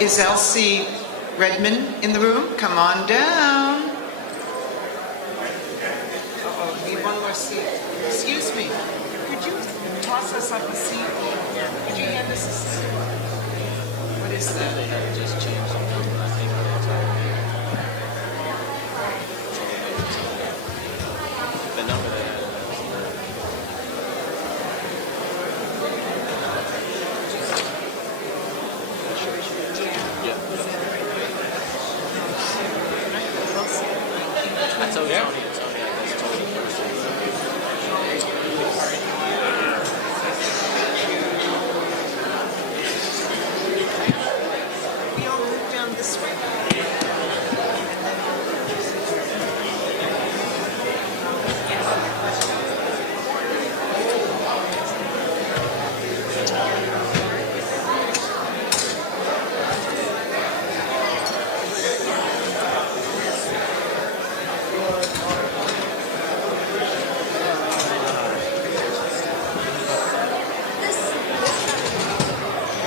Is Elce Redmond in the room? Come on down. Uh-oh, need one more seat. Excuse me, could you toss us up a seat? Could you hand us a seat? What is that? Just change the number, I think. The number that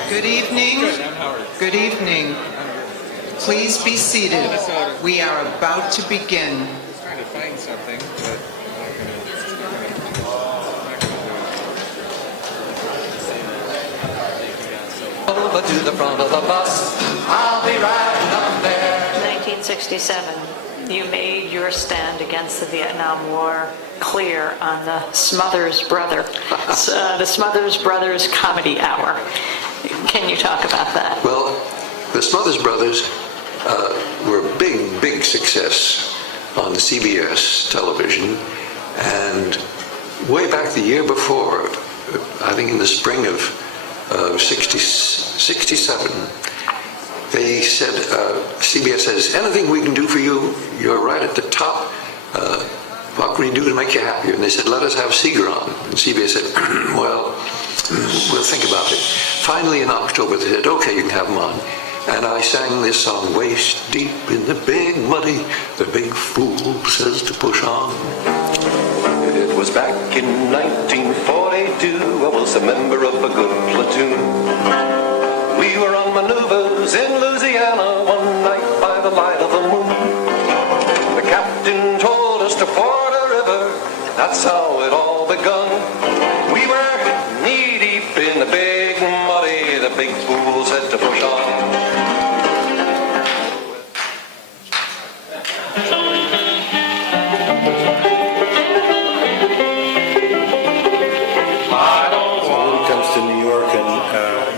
Good evening. Good evening. Please be seated. We are about to begin. I was trying to find something, but Over to the front of the bus, I'll be riding up there. 1967, you made your stand against the Vietnam War clear on the Smothers Brothers Comedy Hour. Can you talk about that? Well, the Smothers Brothers were a big success on CBS television, and way back the year before, I think in the spring of 67, they said, CBS says, anything we can do for you, you're right at the top. What can we do to make you happier? And they said, let us have Seeger on. And CBS said, well, we'll think about it. Finally, in October, they said, okay, you can have him on. And I sang this song, waist deep in the big muddy, the big fool says to push on. It was back in 1942, I was a member of a good platoon. We were on maneuvers in Louisiana one night by the light of the moon. The captain told us to ford a river, that's how it all begun. We were knee-deep in the big muddy, the big fool said to push on.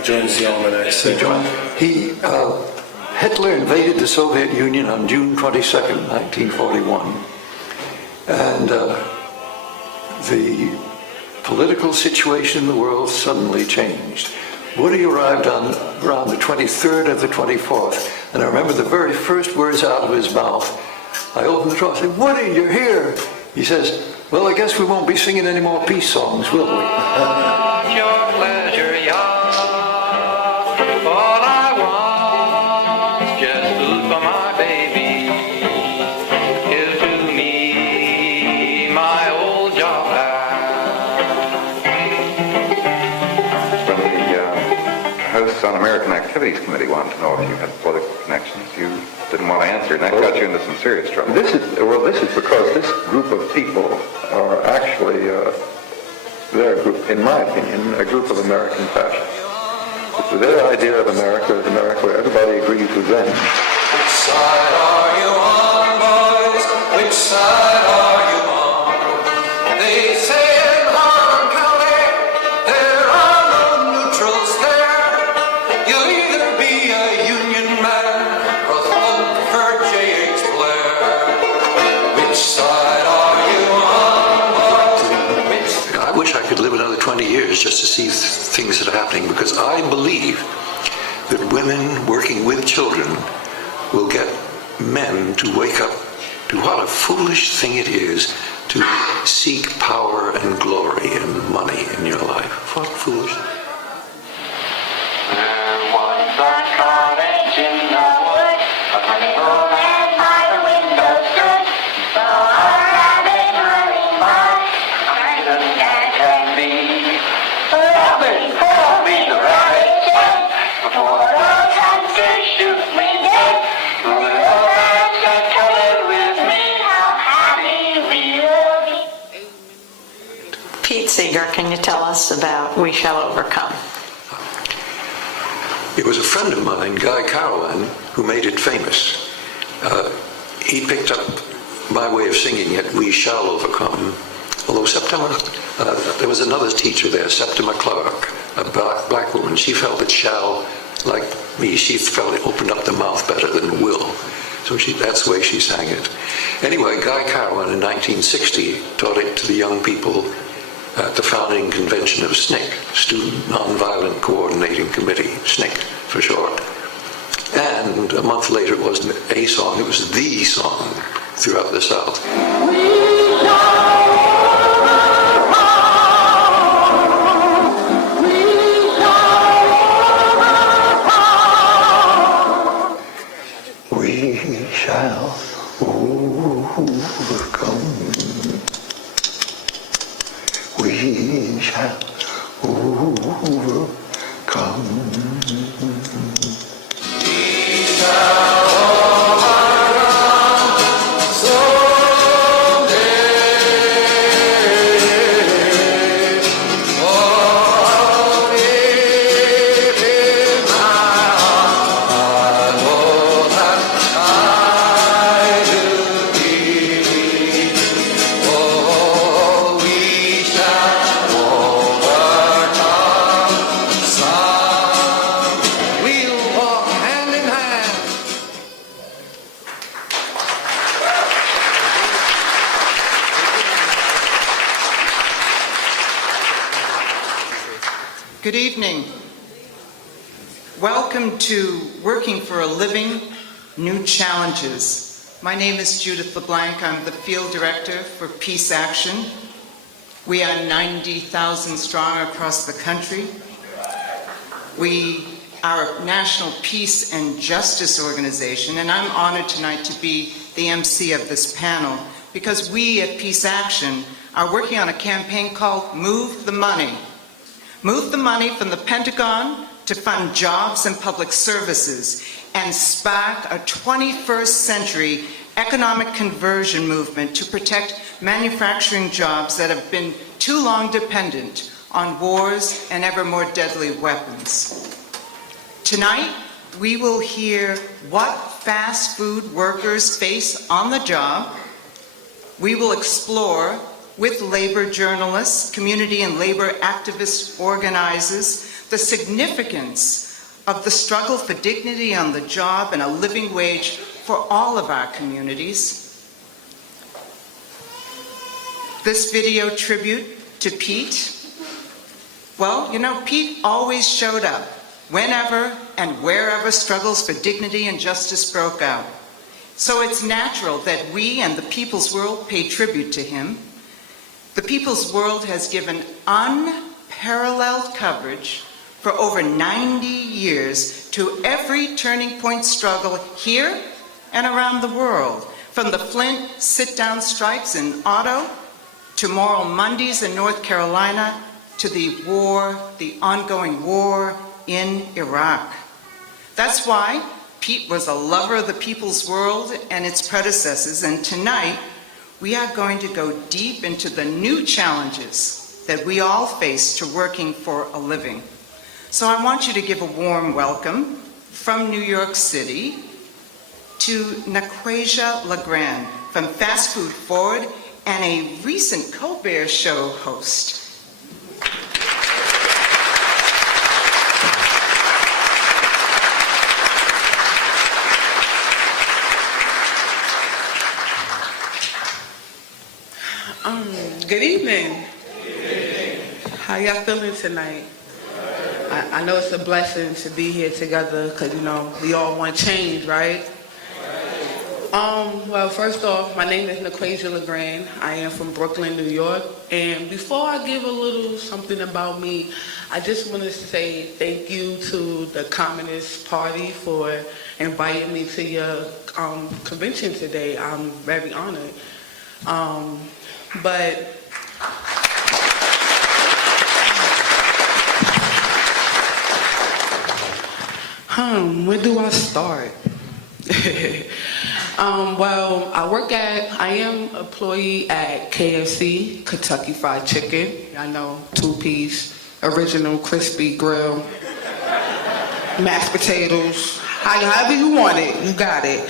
Joins the almanac. Hitler invaded the Soviet Union on June 22nd, 1941. And the political situation in the world suddenly changed. Woody arrived on around the 23rd or the 24th, and I remember the very first words out of his mouth. I opened the door and said, Woody, you're here. He says, well, I guess we won't be singing any more peace songs, will we? Your pleasure, all I want, just food for my baby. Give to me my old job. when the House On-American Activities Committee wanted to know if you had political connections, you didn't want to answer, and that got you into some serious trouble. This is because this group of people are actually, they're a group, in my opinion, a group of American fascists. Their idea of America is America where everybody agrees with them. Which side are you on, boys? Which side are you on? They say in Harlan County there are no neutrals there. You'll either be a Union man or thug for J.H. Blair. Which side are you on, boys? I wish I could live another 20 years just to see things that are happening, because I believe that women working with children will get men to wake up to what a foolish thing it is to seek power and glory and money in your life. What foolish. There was a cottage in the wood, a little man by the window stood, saw a rabbit running by, I couldn't catch me. Rabbit, follow me, the rabbit said, before the time to Seeger, can you tell us about We Shall Overcome? It was a friend of mine, Guy Carawan, who made it famous. He picked up my way of singing it, We Shall Overcome. Although there was another teacher there, Septima Clark, a black woman. She felt that shall, like me, she felt it opened up the mouth better than will. So that's the way she sang it. Anyway, Guy Carawan in 1960 taught it to the young people at the founding convention of SNCC, Student Nonviolent Coordinating Committee, SNCC for short. And a month later it wasn't a song, it was the song throughout the South. We shall overcome. We shall overcome. Good evening. Welcome to Working for a Living, New Challenges. My name is JudiTh blAnc. I'm the Field Director for Peace Action. We are 90,000 strong across the country. We are a national peace and justice organization, and I'm honored tonight to be the MC of this panel because we at Peace Action are working on a campaign called Move the Money. Move the money from the Pentagon to fund jobs and public services and spark a 21st century economic conversion movement to protect manufacturing jobs that have been too long dependent on wars and ever more deadly weapons. Tonight, we will hear what fast food workers face on the job. We will explore with labor journalists, community and labor activist organizers, the significance of the struggle for dignity on the job and a living wage for all of our communities. This video tribute to Pete. Well, you know, Pete always showed up whenever and wherever struggles for dignity and justice broke out. So it's natural that we and the People's World pay tribute to him. The People's World has given unparalleled coverage for over 90 years to every turning point struggle here and around the world, from the Flint sit-down strikes in Auto to Moral Mondays in North Carolina to the ongoing war in Iraq. That's why Pete was a lover of the People's World and its predecessors, and tonight we are going to go deep into the new challenges that we all face to working for a living. So I want you to give a warm welcome from New York City to nAquAsiA legrAnd from Fast Food Forward and a recent Colbert Show host. Good evening. How y'all feeling tonight? I know it's a blessing to be here together because, you know, we all want change, right? Well, first off, my name is nAquAsiA legrAnd. I am from Brooklyn, New York. And before I give a little something about me, I just want to say thank you to the Communist Party for inviting me to your convention today. I'm very honored. But where do I start? Well, I am employee at KFC, Kentucky Fried Chicken. I know, 2-piece, original crispy grill, mashed potatoes, however you want it, you got it.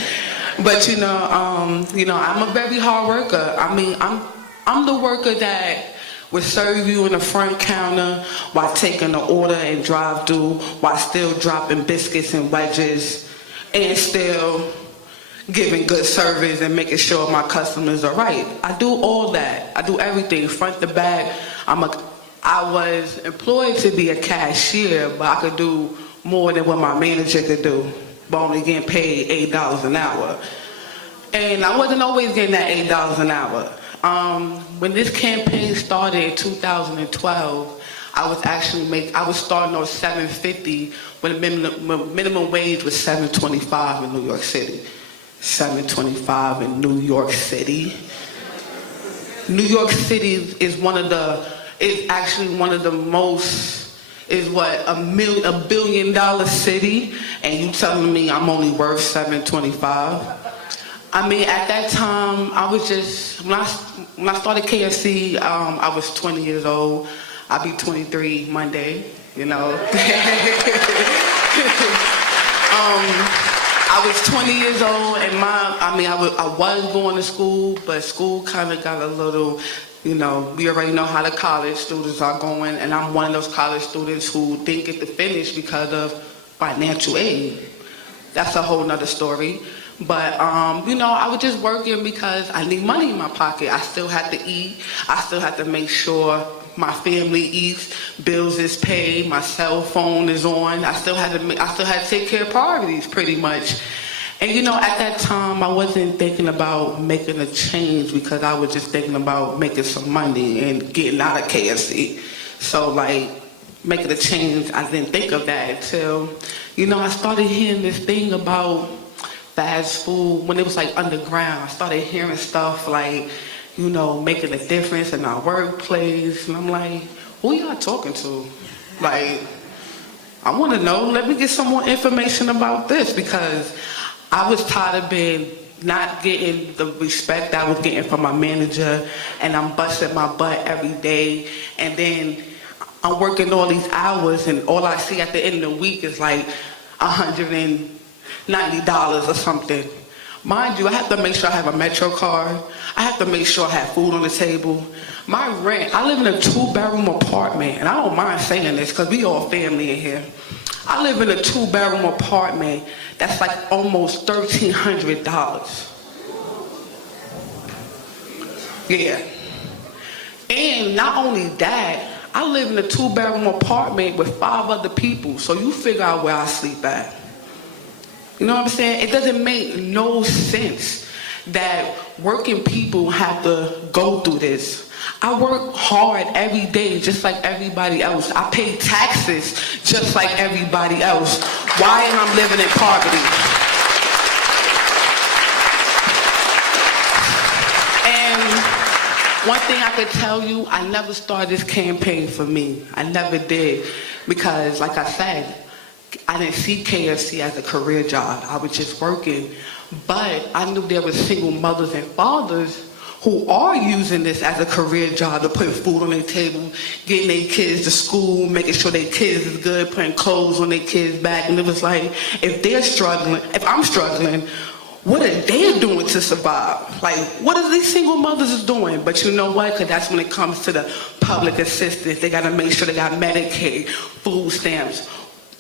But I'm a very hard worker. I mean, I'm the worker that would serve you in the front counter while taking the order and drive through, while still dropping biscuits and wedges, and still giving good service and making sure my customers are right. I do all that. I do everything, front to back. I was employed to be a cashier, but I could do more than what my manager could do, but only getting paid $8 an hour. And I wasn't always getting that $8 an hour. When this campaign started in 2012, I was starting on $7.50 when the minimum wage was $7.25 in New York City. $7.25 in New York City. New York City is actually one of the most, $1 billion city, and you telling me I'm only worth $7.25? I mean, at that time, I was just, when I started KFC, I was 20 years old. I'll be 23 Monday, I was 20 years old, and I was going to school, but school kind of got a little, we already know how the college students are going, and I'm one of those college students who didn't get to finish because of financial aid. That's a whole nother story. But, I was just working because I need money in my pocket. I still had to eat. I still had to make sure my family eats, bills is paid, my cell phone is on. I still had to take care of priorities pretty much. And at that time, I wasn't thinking about making a change because I was just thinking about making some money and getting out of KFC. So making a change, I didn't think of that until, I started hearing this thing about fast food when it was underground. I started hearing stuff making a difference in our workplace. And I'm like, who y'all talking to? I want to know. Let me get some more information about this because I was tired of not getting the respect I was getting from my manager, and I'm busting my butt every day. And then I'm working all these hours, and all I see at the end of the week is $190 or something. Mind you, I have to make sure I have a Metro card. I have to make sure I have food on the table. My rent, I live in a 2-bedroom apartment, and I don't mind saying this because we all family in here. I live in a 2-bedroom apartment that's almost $1,300. Yeah. And not only that, I live in a 2-bedroom apartment with 5 other people, so you figure out where I sleep at. You know what I'm saying? It doesn't make no sense that working people have to go through this. I work hard every day just like everybody else. I pay taxes just like everybody else. Why am I living in poverty? And one thing I could tell you, I never started this campaign for me. I never did. Because like I said, I didn't see KFC as a career job. I was just working. But I knew there were single mothers and fathers who are using this as a career job to put food on their table, getting their kids to school, making sure their kids is good, putting clothes on their kids' back. And it was if I'm struggling, what are they doing to survive? What are these single mothers doing? But you know what? Because that's when it comes to the public assistance. They got to make sure they got Medicaid, food stamps.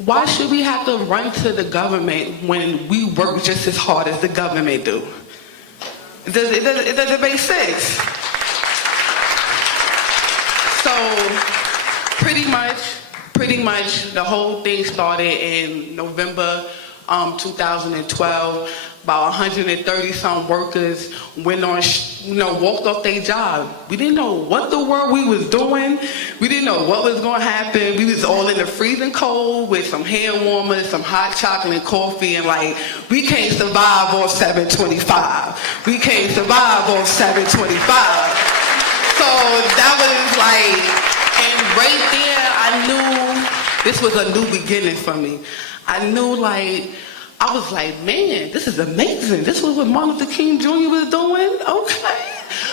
Why should we have to run to the government when we work just as hard as the government do? It doesn't make sense. So pretty much the whole thing started in November 2012. About 130 some workers went on, walked off their job. We didn't know what the world we was doing. We didn't know what was going to happen. We was all in the freezing cold with some hand warmers, some hot chocolate and coffee, and we can't survive on $7.25. We can't survive on $7.25. So that was and right there I knew this was a new beginning for me. I knew I was like, man, this is amazing. This was what Martin Luther King Jr. was doing? Okay.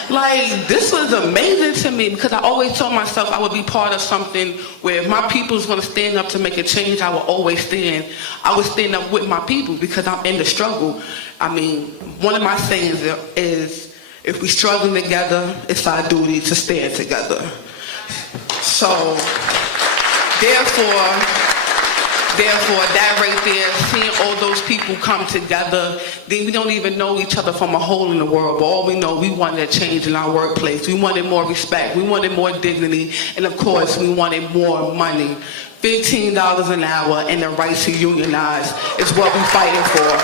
Like, this was amazing to me because I always told myself I would be part of something where if my people is going to stand up to make a change, I will always stand. I would stand up with my people because I'm in the struggle. I mean, one of my sayings is, if we struggle together, it's our duty to stand together. So, therefore, that right there, seeing all those people come together, then we don't even know each other from a hole in the world, but all we know, we wanted a change in our workplace. We wanted more respect. We wanted more dignity. And of course, we wanted more money. $15 an hour and the right to unionize is what we're fighting for.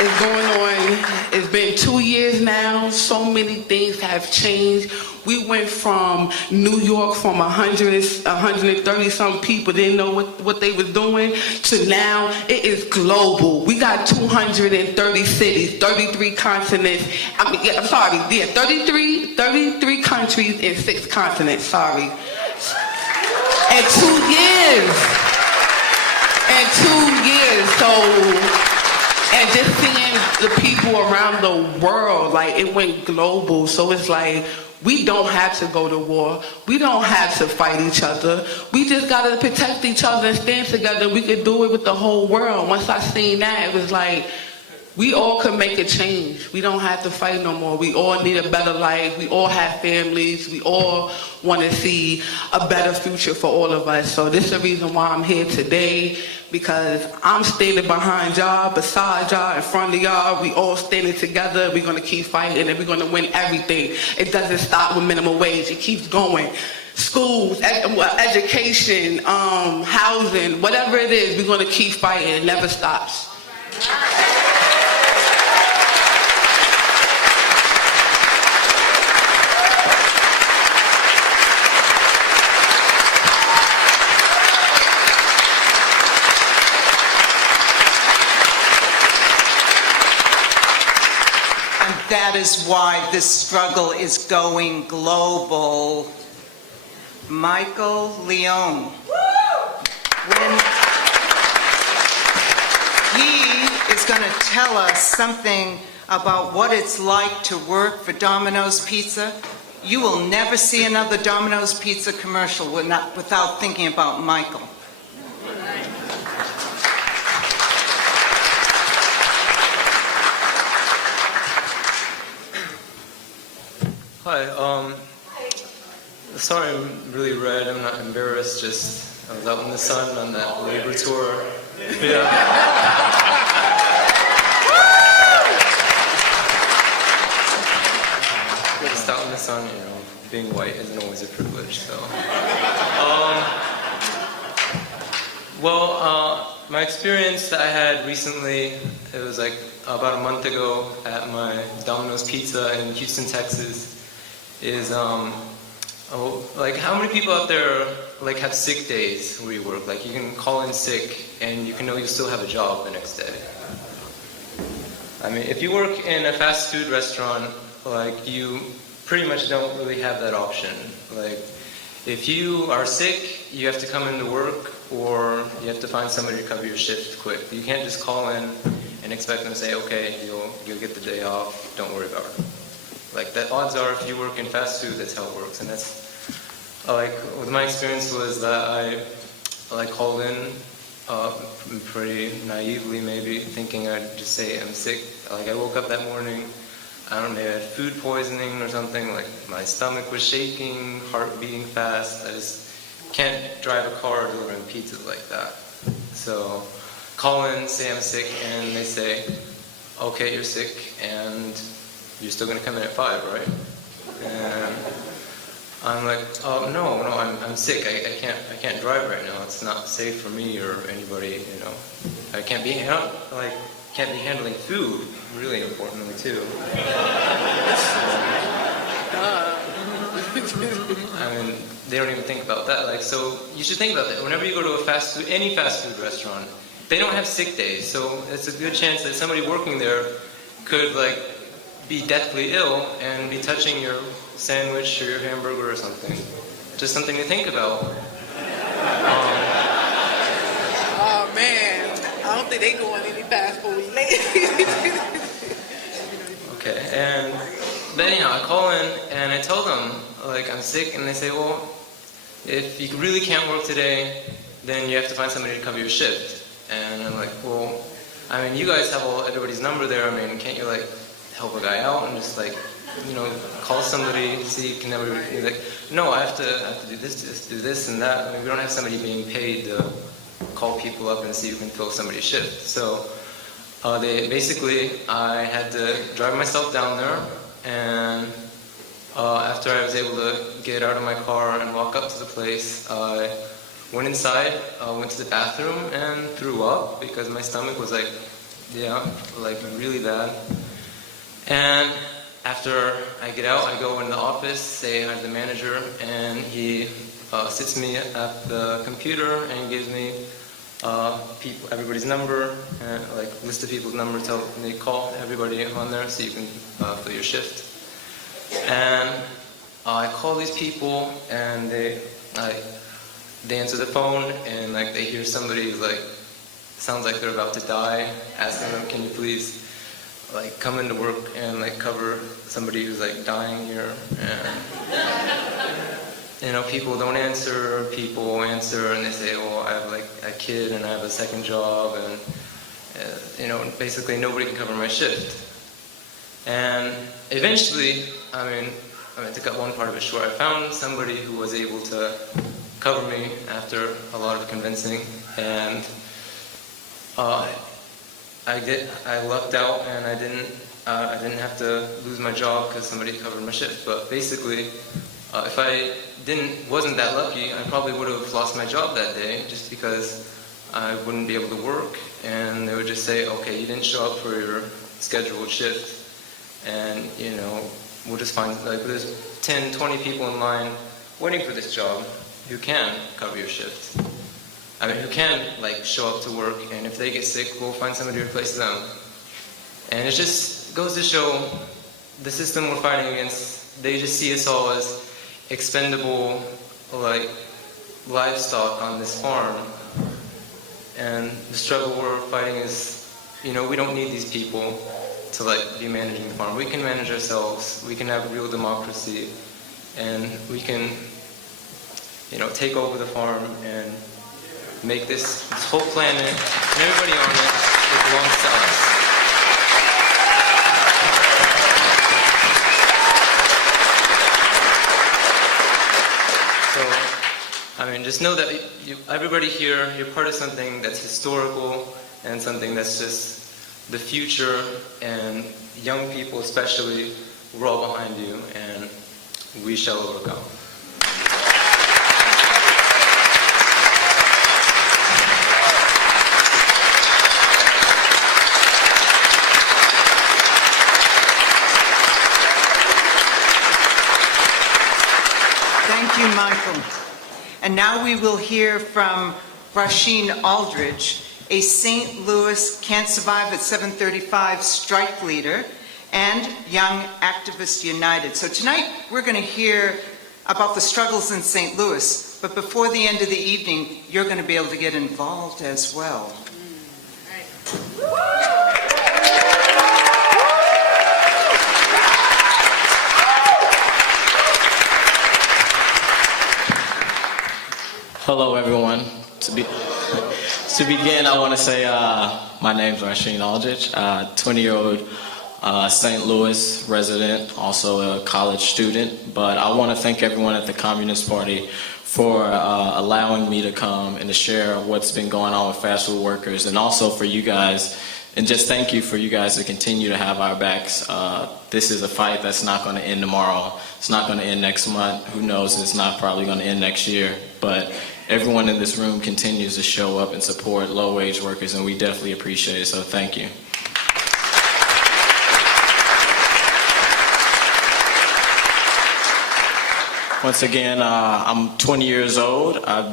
It's going on, it's been 2 years now, so many things have changed. We went from New York, from 130 some people didn't know what they was doing, to now it is global. We got 230 cities, 33 continents, 33 countries and 6 continents, sorry. In 2 years, so... And just seeing the people around the world, like, it went global. So it's like, we don't have to go to war. We don't have to fight each other. We just got to protect each other and stand together. We could do it with the whole world. Once I seen that, it was like, we all could make a change. We don't have to fight no more. We all need a better life. We all have families. We all want to see a better future for all of us. So this is the reason why I'm here today, because I'm standing behind y'all, beside y'all, in front of y'all. We all standing together. We're going to keep fighting, and we're going to win everything. It doesn't stop with minimum wage. It keeps going. Schools, education, housing, whatever it is, we're going to keep fighting. It never stops. That is why this struggle is going global. Michael Leone. When he is going to tell us something about what it's like to work for Domino's Pizza, you will never see another Domino's Pizza commercial without thinking about Michael. Hi, sorry I'm really red, I'm not embarrassed, just I was out in the sun on that labor tour. Yeah. Just out in the sun, you know, being white isn't always a privilege, so. My experience that I had recently, it was like about a month ago at my Domino's Pizza in Houston, Texas, is like, how many people out there like have sick days where you work? Like, you can call in sick and you can know you still have a job the next day. I mean, if you work in a fast food restaurant, like, you pretty much don't really have that option. Like, if you are sick, you have to come into work, or you have to find somebody to cover your shift quick. You can't just call in and expect them to say, okay, you'll get the day off, don't worry about it. Like, that odds are, if you work in fast food, that's how it works. And that's, like, what my experience was that I called in pretty naively, maybe, thinking I'd just say I'm sick. Like, I woke up that morning, I don't know, maybe I had food poisoning or something, like my stomach was shaking, heart beating fast. I just can't drive a car delivering pizzas like that. So, call in, say I'm sick, and they say, okay, you're sick, and you're still going to come in at 5, right? And I'm like, oh no, I'm sick. I can't drive right now. It's not safe for me or anybody. You know, I can't be handling food. Really importantly too. I mean, they don't even think about that. Like, so you should think about that. Whenever you go to any fast food restaurant, they don't have sick days. So it's a good chance that somebody working there could, like, be deathly ill and be touching your sandwich or your hamburger or something. just something to think about. Oh man, I don't think they going any fast for we late. Okay, and then anyhow, I call in and I tell them, like, I'm sick, and they say, well, if you really can't work today, then you have to find somebody to cover your shift. And I'm like, well, I mean, you guys have everybody's number there. I mean, can't you, like, help a guy out and just, like, you know, call somebody, see, can everybody, like, no, I have to do this, and that. I mean, we don't have somebody being paid to call people up and see who can fill somebody's shift. So I had to drive myself down there, and after I was able to get out of my car and walk up to the place, I went inside, went to the bathroom, and threw up because my stomach was like really bad. And after I get out, I go in the office, say hi to the manager, and he sits me at the computer and gives me everybody's number, and like list of people's numbers. Tell me to call everybody on there so you can fill your shift. And I call these people, and they answer the phone, and like they hear somebody who's like sounds like they're about to die, asking them, can you please like come into work and like cover somebody who's like dying here. And you know, people don't answer, people answer, and they say, well, I have like a kid and I have a second job, and you know, basically nobody can cover my shift. And eventually, I mean, to cut one part of it short, I found somebody who was able to cover me after a lot of convincing, and I lucked out, and I didn't have to lose my job because somebody covered my shift. But basically, if I wasn't that lucky, I probably would have lost my job that day, just because I wouldn't be able to work, and they would just say, okay, you didn't show up for your scheduled shift, and you know, we'll just find, like, there's 10, 20 people in line waiting for this job who can cover your shift. I mean, who can, like, show up to work, and if they get sick, we'll find somebody to replace them. And it just goes to show the system we're fighting against, they just see us all as expendable, like, livestock on this farm. And the struggle we're fighting is, you know, we don't need these people to, like, be managing the farm. We can manage ourselves, we can have real democracy, and we can, you know, take over the farm and make this whole planet and everybody on it belongs to us. So, I mean, just know that everybody here, you're part of something that's historical and something that's just the future, and young people especially, we're all behind you, and we shall overcome. Thank you, Michael. And now we will hear from Rasheen Aldrige, a St. Louis Can't Survive at 735 strike leader and Young Activists United. So tonight we're going to hear about the struggles in St. Louis, but before the end of the evening, you're going to be able to get involved as well. Hello, everyone. To begin, I want to say my name's Rasheen Aldrige, 20-year-old St. Louis resident, also a college student. But I want to thank everyone at the Communist Party for allowing me to come and to share what's been going on with fast food workers, and also for you guys. And just thank you for you guys to continue to have our backs. This is a fight that's not going to end tomorrow. It's not going to end next month. Who knows? It's not probably going to end next year. But everyone in this room continues to show up and support low-wage workers, and we definitely appreciate it, so thank you. Once again, I'm 20 years old. I've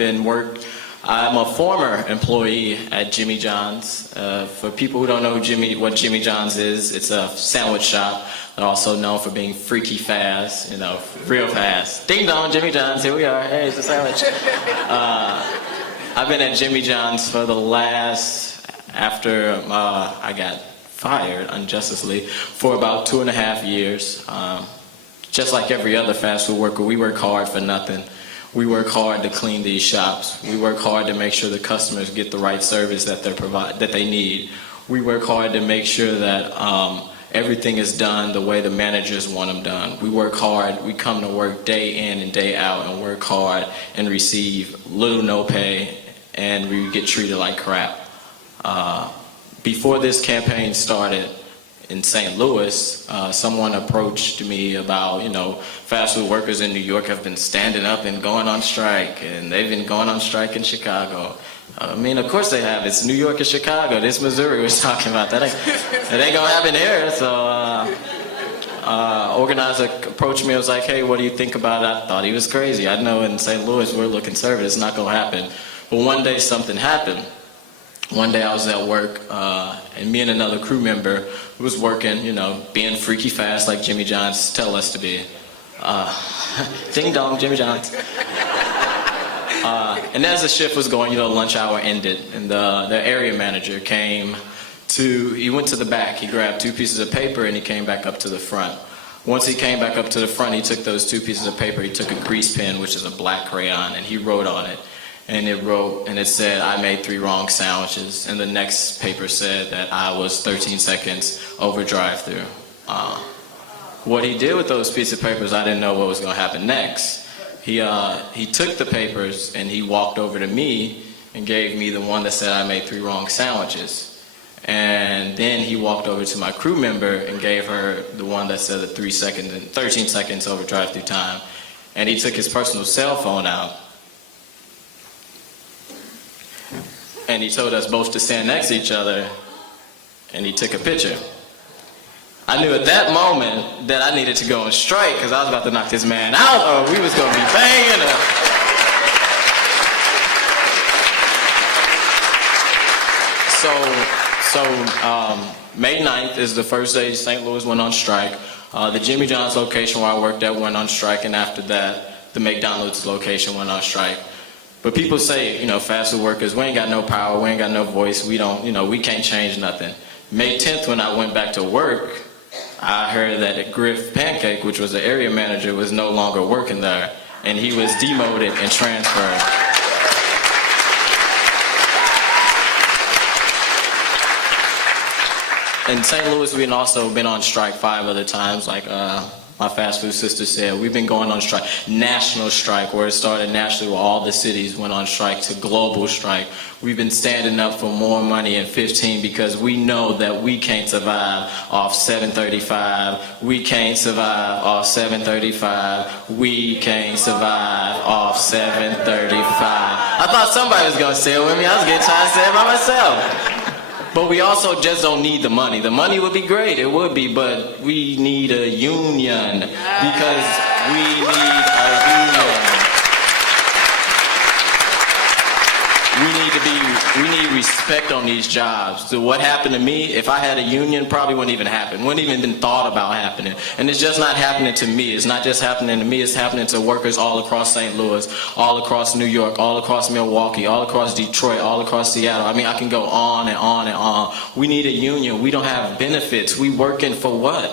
I'm a former employee at Jimmy John's. For people who don't know what Jimmy John's is, it's a sandwich shop. They're also known for being freaky fast, you know, real fast. Ding dong, Jimmy John's, here we are. Hey, it's a sandwich. I've been at Jimmy John's for the last, after I got fired unjustly, for about 2.5 years. Just like every other fast food worker, we work hard for nothing. We work hard to clean these shops. We work hard to make sure the customers get the right service that they need. We work hard to make sure that everything is done the way the managers want them done. We work hard. We come to work day in and day out and work hard and receive little no pay, and we get treated like crap. Before this campaign started in St. Louis, someone approached me about, you know, fast food workers in New York have been standing up and going on strike, and they've been going on strike in Chicago. I mean, of course they have. It's New York and Chicago. This Missouri we're talking about. That ain't gonna happen here. So, organizer approached me and was like, hey, what do you think about it? I thought he was crazy. I know in St. Louis we're a little conservative. It's not gonna happen. But one day something happened. One day I was at work, and me and another crew member was working, you know, being freaky fast like Jimmy John's tell us to be. Ding dong, Jimmy John's. And as the shift was going, you know, lunch hour ended, and the area manager he went to the back, he grabbed 2 pieces of paper, and he came back up to the front. Once he came back up to the front, he took those 2 pieces of paper, he took a grease pen, which is a black crayon, and he wrote on it. And it said, I made 3 wrong sandwiches. And the next paper said that I was 13 seconds over drive-through. What he did with those pieces of papers, I didn't know what was going to happen next. He took the papers and he walked over to me and gave me the one that said I made 3 wrong sandwiches. And then he walked over to my crew member and gave her the one that said 13 seconds over drive-through time. And he took his personal cell phone out. And he told us both to stand next to each other, and he took a picture. I knew at that moment that I needed to go on strike because I was about to knock this man out, or we was going to be banging. So May 9th is the first day St. Louis went on strike. The Jimmy John's location where I worked at went on strike, and after that, the McDonald's location went on strike. But people say, you know, fast food workers, we ain't got no power, we ain't got no voice, we don't, you know, we can't change nothing. May 10th, when I went back to work, I heard that Griff Pancake, which was the area manager, was no longer working there, and he was demoted and transferred. In St. Louis, we've also been on strike 5 other times, like my fast food sister said. We've been going on strike, national strike, where it started nationally where all the cities went on strike, to global strike. We've been standing up for more money in 15 because we know that we can't survive off 735. We can't survive off 735. We can't survive off 735. I thought somebody was going to say it with me. I was getting tired of saying it by myself. But we also just don't need the money. The money would be great, it would be, but we need a union because we need a union. We need respect on these jobs. So what happened to me, if I had a union, probably wouldn't even happen. Wouldn't even been thought about happening. And it's just not happening to me. It's not just happening to me, it's happening to workers all across St. Louis, all across New York, all across Milwaukee, all across Detroit, all across Seattle. I mean, I can go on and on and on. We need a union. We don't have benefits. We working for what?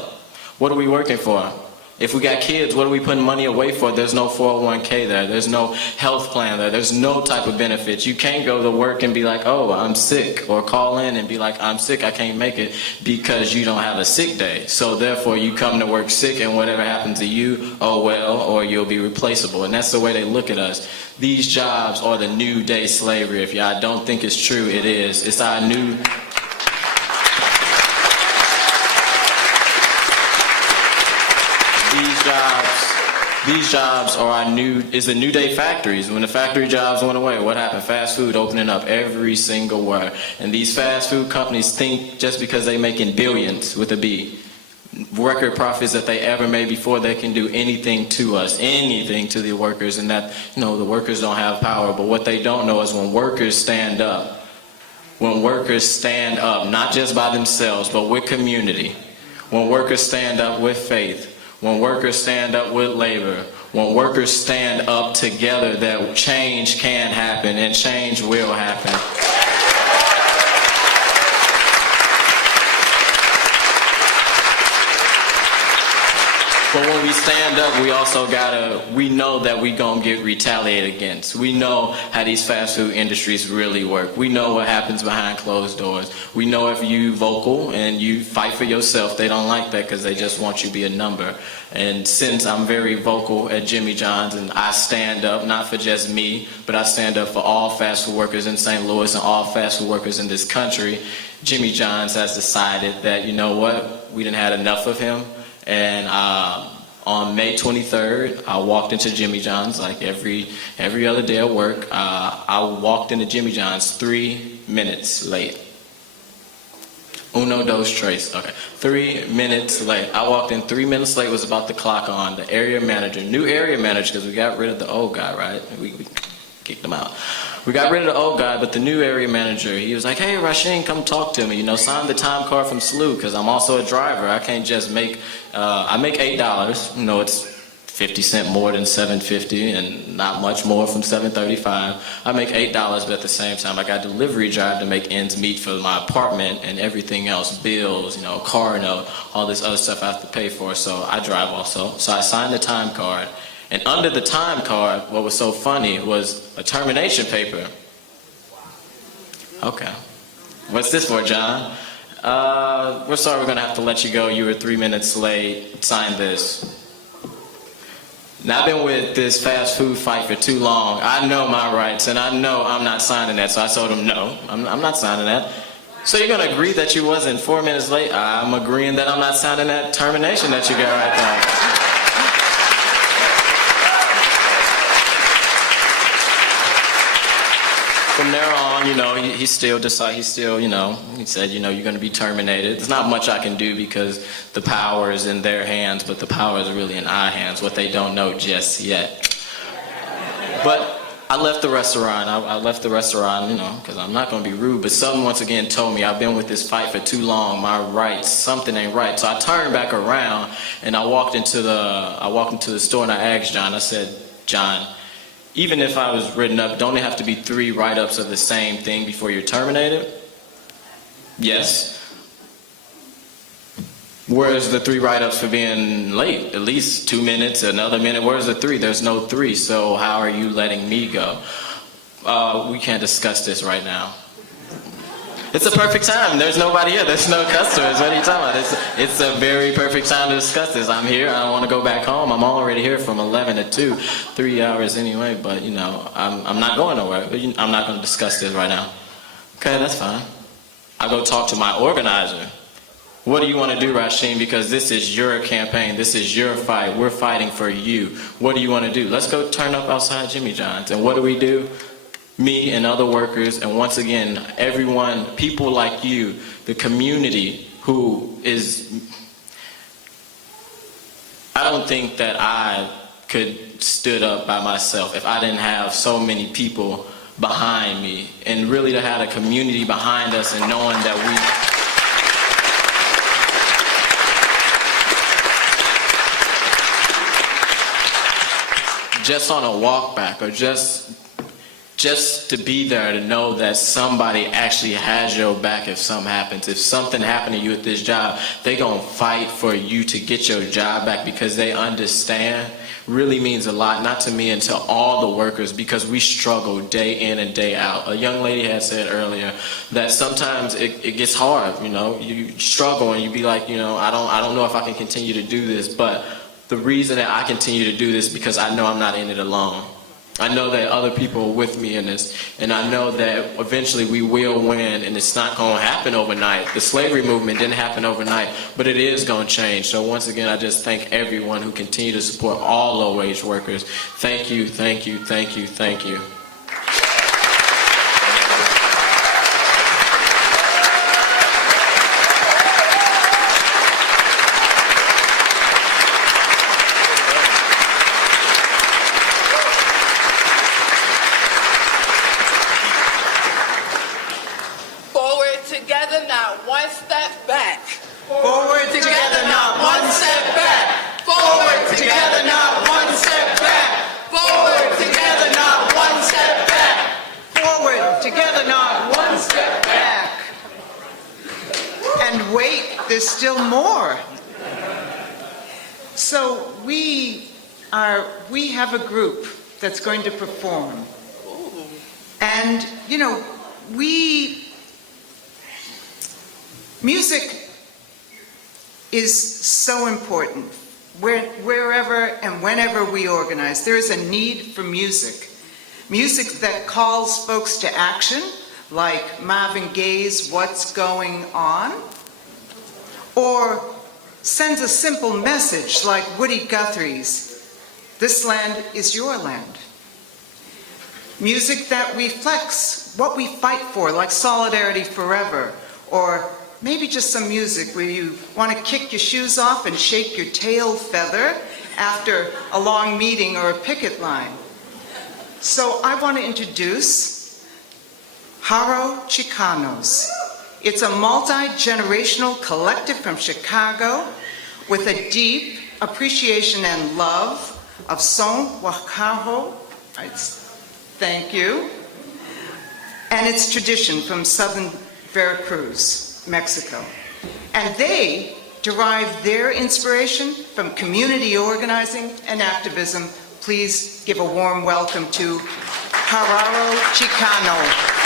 What are we working for? If we got kids, what are we putting money away for? There's no 401k there. There's no health plan there. There's no type of benefits. You can't go to work and be like, oh, I'm sick, or call in and be like, I'm sick, I can't make it, because you don't have a sick day. So therefore, you come to work sick, and whatever happens to you, oh well, or you'll be replaceable. And that's the way they look at us. These jobs are the new day slavery. If y'all don't think it's true, it is. It's our new... These jobs are the new day factories. When the factory jobs went away, what happened? Fast food opening up every single where. And these fast food companies think just because they're making billions with a B, record profits that they ever made before they can do anything to us, anything to the workers, and that, the workers don't have power. But what they don't know is when workers stand up, not just by themselves, but with community, when workers stand up with faith, when workers stand up with labor, when workers stand up together, that change can happen and change will happen. But when we stand up, we know that we gonna get retaliated against. We know how these fast food industries really work. We know what happens behind closed doors. We know if you vocal and you fight for yourself, they don't like that because they just want you to be a number. And since I'm very vocal at Jimmy John's and I stand up, not for just me, but I stand up for all fast food workers in St. Louis and all fast food workers in this country, Jimmy John's has decided that, you know what, we done had enough of him. And on May 23rd, I walked into Jimmy John's like every other day at work. I walked into Jimmy John's 3 minutes late. Uno, dos, tres. Okay, 3 minutes late. I walked in 3 minutes late, was about to clock on. The area manager, new area manager, because we got rid of the old guy, right? We kicked him out. We got rid of the old guy, but the new area manager, he was like, hey, Rasheen, come talk to me. Sign the time card from SLU, because I'm also a driver. I can't just make, I make $8. It's 50 cents more than $7.50 and not much more from $7.35. I make $8, but at the same time, I got delivery drive to make ends meet for my apartment and everything else, bills, car note, all this other stuff I have to pay for, so I drive also. So I signed the time card. And under the time card, what was so funny was a termination paper. Okay. What's this for, John? We're sorry, we're going to have to let you go. You were 3 minutes late. Sign this. Now, I've been with this fast food fight for too long. I know my rights, and I know I'm not signing that. So I told him, no, I'm not signing that. So you're going to agree that you wasn't 4 minutes late? I'm agreeing that I'm not signing that termination that you got right there. From there on, he still decided, he said, you're going to be terminated. There's not much I can do because the power is in their hands, but the power is really in our hands, what they don't know just yet. But I left the restaurant. I left the restaurant, because I'm not going to be rude, but someone once again told me I've been with this fight for too long, my rights, something ain't right. So I turned back around and I walked into the store and I asked John, I said, John, even if I was written up, don't it have to be 3 write-ups of the same thing before you're terminated? Yes. Where's the 3 write-ups for being late? At least 2 minutes, another minute. Where's the 3? There's no 3, so how are you letting me go? We can't discuss this right now. It's a perfect time. There's nobody here. There's no customers. What are you talking about? It's a very perfect time to discuss this. I'm here. I want to go back home. I'm already here from 11 to 2, 3 hours anyway. But, I'm not going nowhere. I'm not going to discuss this right now. Okay, that's fine. I go talk to my organizer. What do you want to do, Rasheen? Because this is your campaign. This is your fight. We're fighting for you. What do you want to do? Let's go turn up outside Jimmy John's. And what do? Me and other workers, and once again, everyone, people like you, the community who is, I don't think that I could stood up by myself if I didn't have so many people behind me, and really to have a community behind us and knowing that we just on a walk back or just to be there to know that somebody actually has your back if something happens. If something happened to you at this job, they gonna fight for you to get your job back because they understand really means a lot, not to me and to all the workers, because we struggle day in and day out. A young lady had said earlier that sometimes it gets hard, you struggle and you be like, I don't know if I can continue to do this, but the reason that I continue to do this is because I know I'm not in it alone. I know that other people are with me in this, and I know that eventually we will win, and it's not going to happen overnight. The slavery movement didn't happen overnight, but it is going to change. So once again, I just thank everyone who continue to support all low-wage workers. Thank you, thank you, thank you, thank you. And wait, there's still more. So we have a group that's going to perform. And, you know, music is so important. Wherever and whenever we organize, there is a need for music. Music that calls folks to action, like Marvin Gaye's What's Going On, or sends a simple message like Woody Guthrie's This Land Is Your Land. Music that reflects what we fight for, like Solidarity Forever, or maybe just some music where you want to kick your shoes off and shake your tail feather after a long meeting or a picket line. So I want to introduce Jaro Chicanos. It's a multi-generational collective from Chicago with a deep appreciation and love of son huacajo, thank you, and its tradition from southern Veracruz, Mexico. And they derive their inspiration from community organizing and activism. Please give a warm welcome to Jaro Chicano.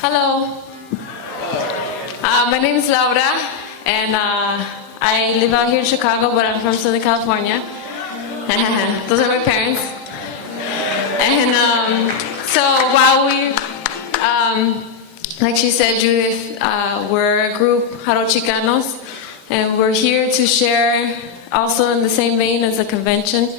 Hello. My name is Laura, and I live out here in Chicago, but I'm from Southern California. Those are my parents. And so while we, like she said, Judith, we're a group, Jaro Chicanos, and we're here to share, also in the same vein as the convention,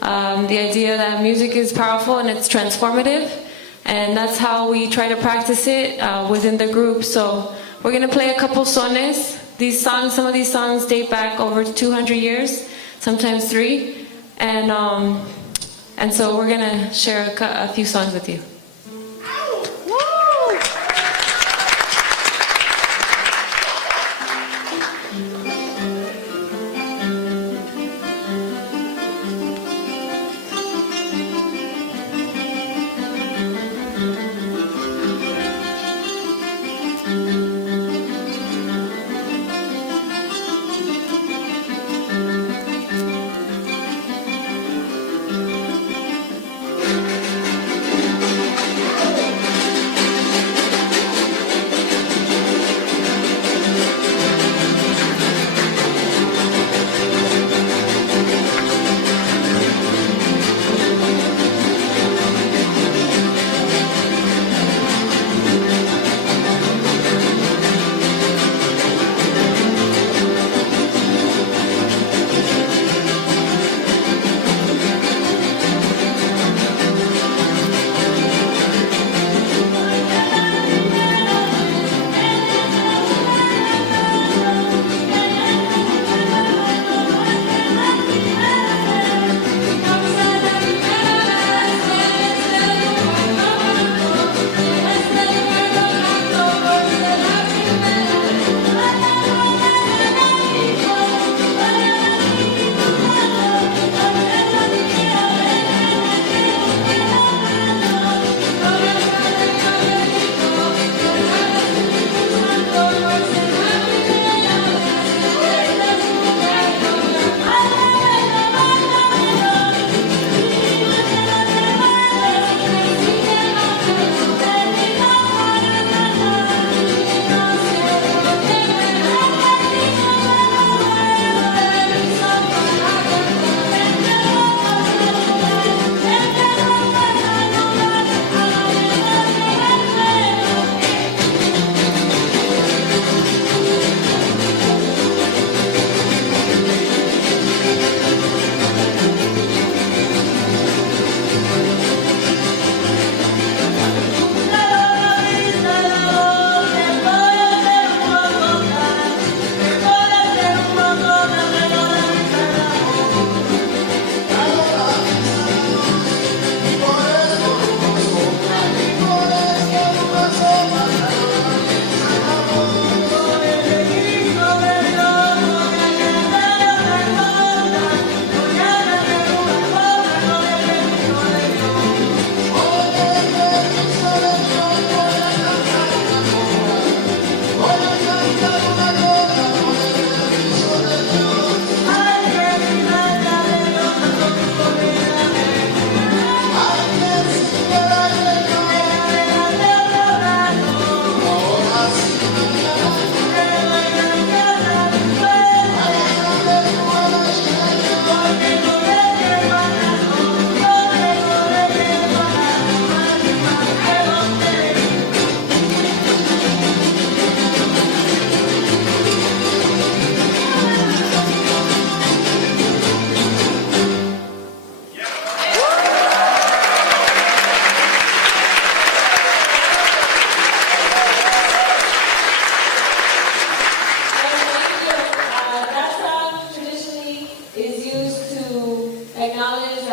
the idea that music is powerful and it's transformative. And that's how we try to practice it within the group. So we're going to play a couple sones. These songs, some of these songs date back over 200 years, sometimes 3. And so we're going to share a few songs with you.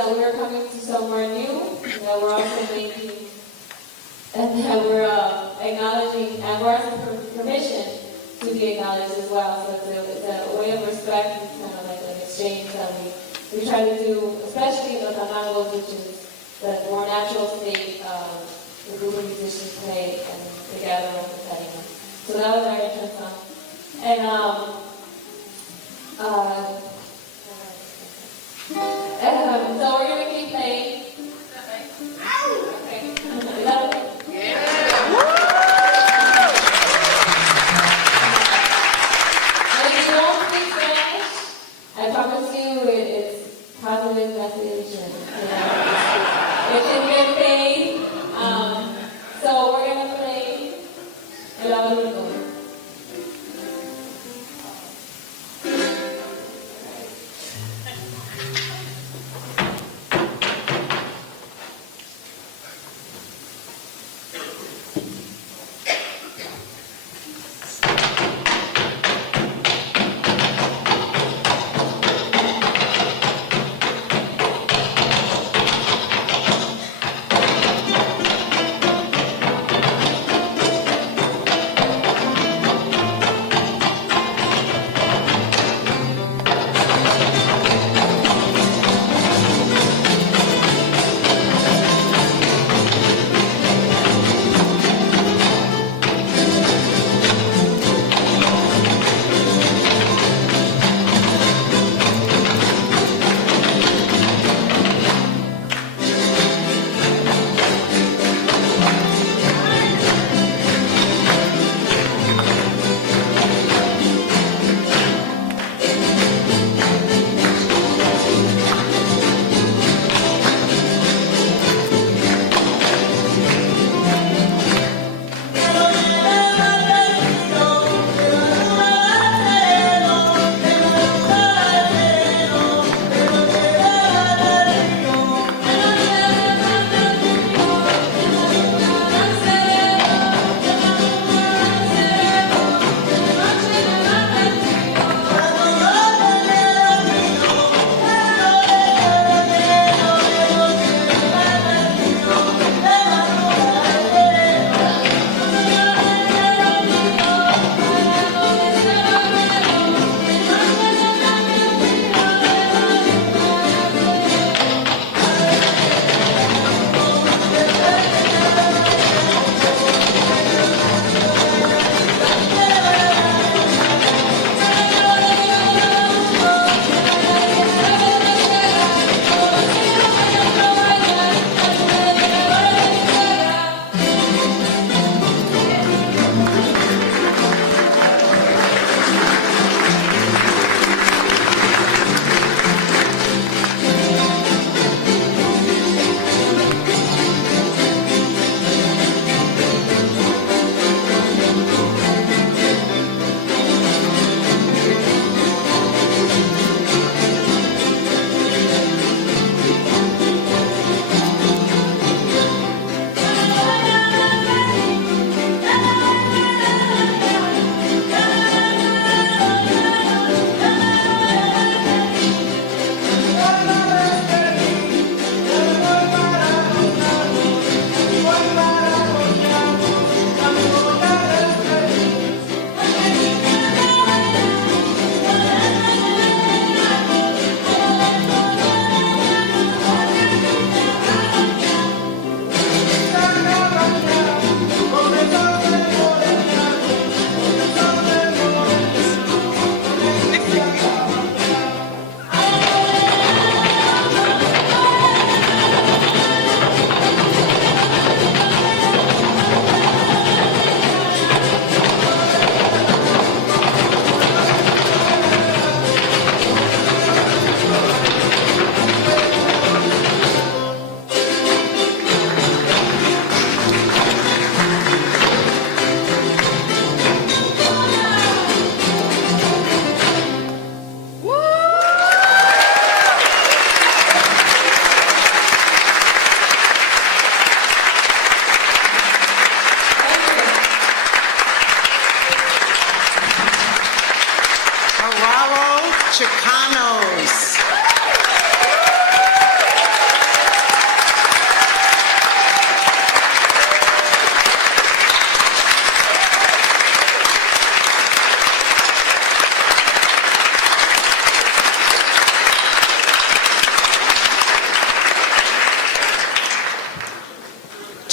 that we are coming to somewhere new, that we're also making, and that we're acknowledging, and we're asking for permission to be acknowledged as well. So it's a way of respect, it's kind of like an exchange that we try to do, especially in the Tanagos, which is the more natural state the group of musicians play and they gather around the setting. So that was our entrance song. And so we're going to keep playing. Okay. Is that okay? And if you don't speak Spanish, I promise you it's positive message and it's in good faith. So we're going to play El Aldrige.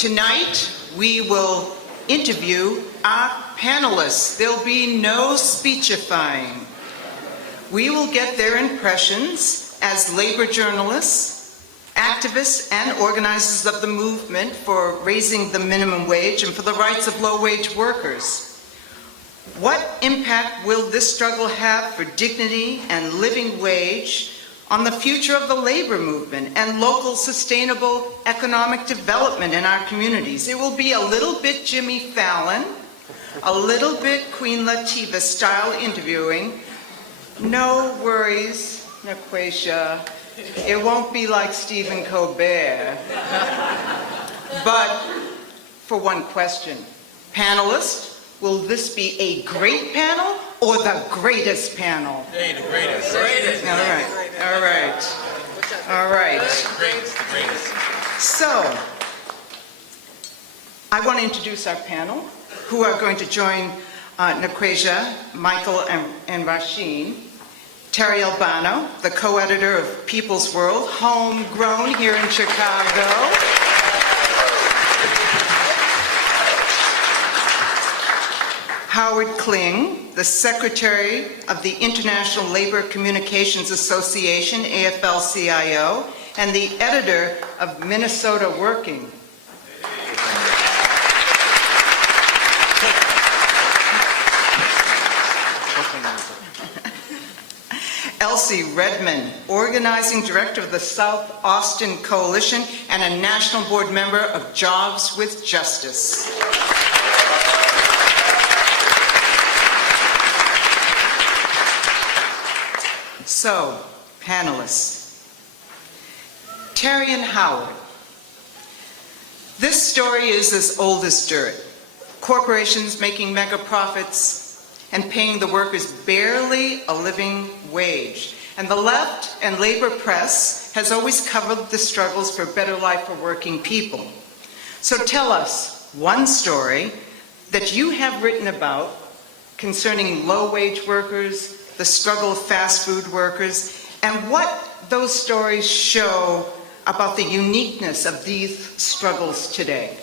Tonight, we will interview our panelists. There'll be no speechifying. We will get their impressions as labor journalists, activists, and organizers of the movement for raising the minimum wage and for the rights of low-wage workers. What impact will this struggle have for dignity and living wage on the future of the labor movement and local sustainable economic development in our communities? It will be a little bit Jimmy Fallon, a little bit Queen Latifah style interviewing. No worries, nAquAsiA. It won't be like Stephen Colbert. But for one question, panelists, will this be a great panel or the greatest panel? Hey, the greatest. All right. So, I want to introduce our panel, who are going to join nAquAsiA, Michael and Rasheen. Terrie Albano, the co-editor of People's World, homegrown here in Chicago. Howard Kling, the Secretary of the International Labor Communications Association, AFL-CIO, and the editor of Minnesota Working. Elce Redmond, organizing director of the South Austin Coalition and a national board member of Jobs with Justice. So, panelists, Terrie and Howard, this story is as old as dirt. Corporations making mega profits and paying the workers barely a living wage. And the left and labor press has always covered the struggles for a better life for working people. So tell us one story that you have written about concerning low-wage workers, the struggle of fast food workers, and what those stories show about the uniqueness of these struggles today.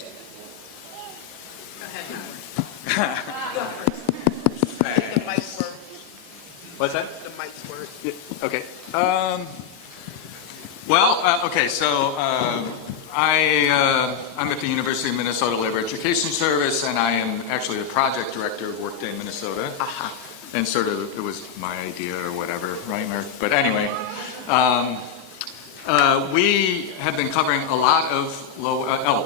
What's that? The mic's work. Yeah, okay. I'm at the University of Minnesota Labor Education Service, and I am actually the project director of Workday Minnesota. And sort of, it was my idea or whatever, right, Mark? But anyway, we have been covering a lot of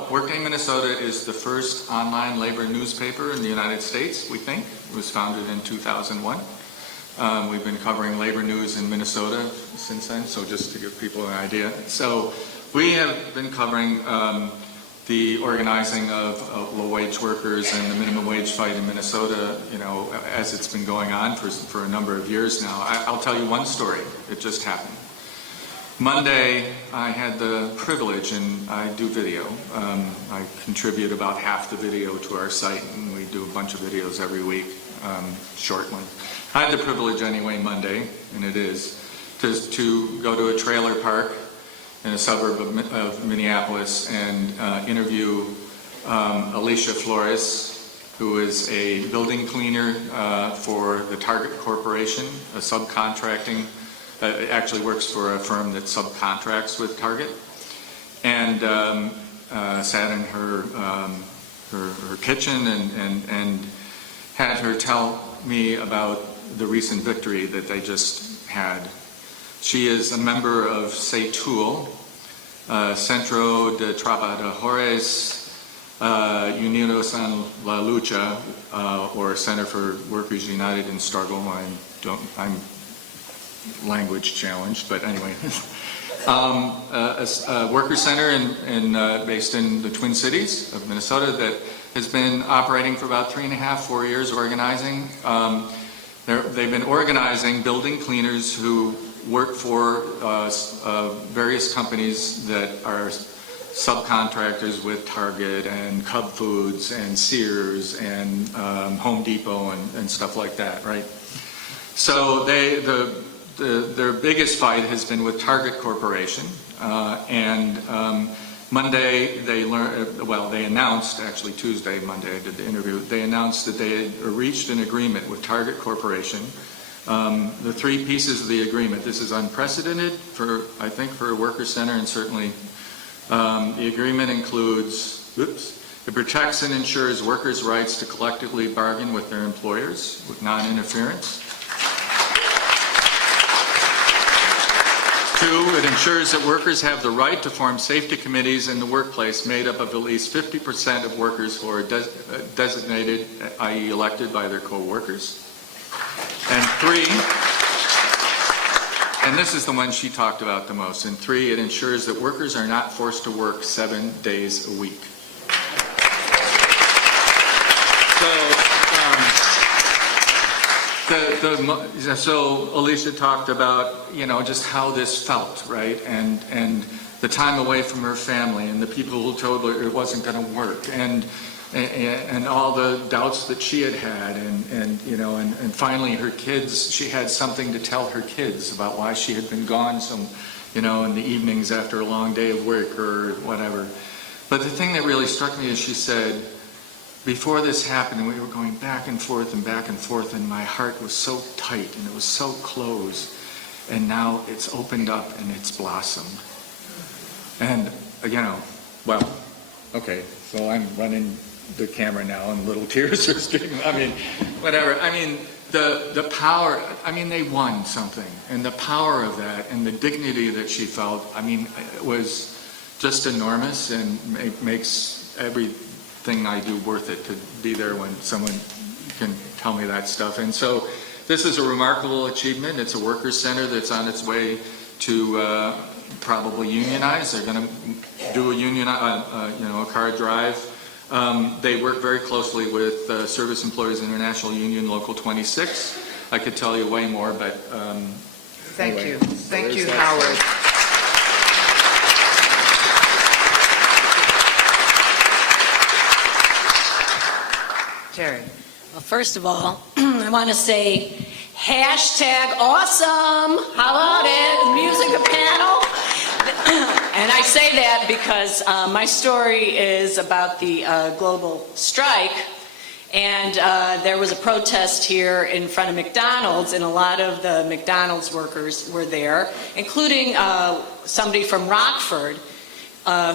Workday Minnesota is the first online labor newspaper in the United States, we think. It was founded in 2001. We've been covering labor news in Minnesota since then, so just to give people an idea. So we have been covering the organizing of low-wage workers and the minimum wage fight in Minnesota, you know, as it's been going on for a number of years now. I'll tell you one story. It just happened. Monday, I had the privilege, and I do video. I contribute about half the video to our site, and we do a bunch of videos every week, short ones. I had the privilege anyway Monday, and it is, to go to a trailer park in a suburb of Minneapolis and interview Alicia Flores, who is a building cleaner for the Target Corporation, a subcontracting, actually works for a firm that subcontracts with Target, and sat in her kitchen and had her tell me about the recent victory that they just had. She is a member of CETUL, Centro de Trabajadores Unidos en la Lucha, or Center for Workers United in Struggle. I'm language challenged, but anyway. A worker center based in the Twin Cities of Minnesota that has been operating for about 3.5-4 years, organizing. They've been organizing building cleaners who work for various companies that are subcontractors with Target and Cub Foods and Sears and Home Depot and stuff like that, right? So their biggest fight has been with Target Corporation, and Monday, they announced, actually Tuesday, Monday, I did the interview, they announced that they had reached an agreement with Target Corporation. The three pieces of the agreement, this is unprecedented for, I think, for a worker center, and certainly the agreement includes, it protects and ensures workers' rights to collectively bargain with their employers with non-interference. 2, it ensures that workers have the right to form safety committees in the workplace made up of at least 50% of workers who are designated, i.e. elected by their co-workers. And 3, and this is the one she talked about the most, and 3, it ensures that workers are not forced to work 7 days a week. So Alicia talked about, just how this felt, right? And the time away from her family and the people who told her it wasn't going to work and all the doubts that she had and finally her kids, she had something to tell her kids about why she had been gone in the evenings after a long day of work or whatever. But the thing that really struck me is she said, before this happened, we were going back and forth, and my heart was so tight and it was so closed. And now it's opened up and it's blossomed. And, well, okay, so I'm running the camera now and little tears are streaming. Whatever. The power, they won something. And the power of that and the dignity that she felt, it was just enormous and makes everything I do worth it to be there when someone can tell me that stuff. And so this is a remarkable achievement. It's a workers' center that's on its way to probably unionize. They're going to do a union, a car drive. They work very closely with Service Employees International Union Local 26. I could tell you way more, but Thank anyway. you. Thank you, Howard. Terrie. Well, first of all, I want to say #awesome. How about it? Music panel. And I say that because my story is about the global strike. And there was a protest here in front of McDonald's, and a lot of the McDonald's workers were there, including somebody from Rockford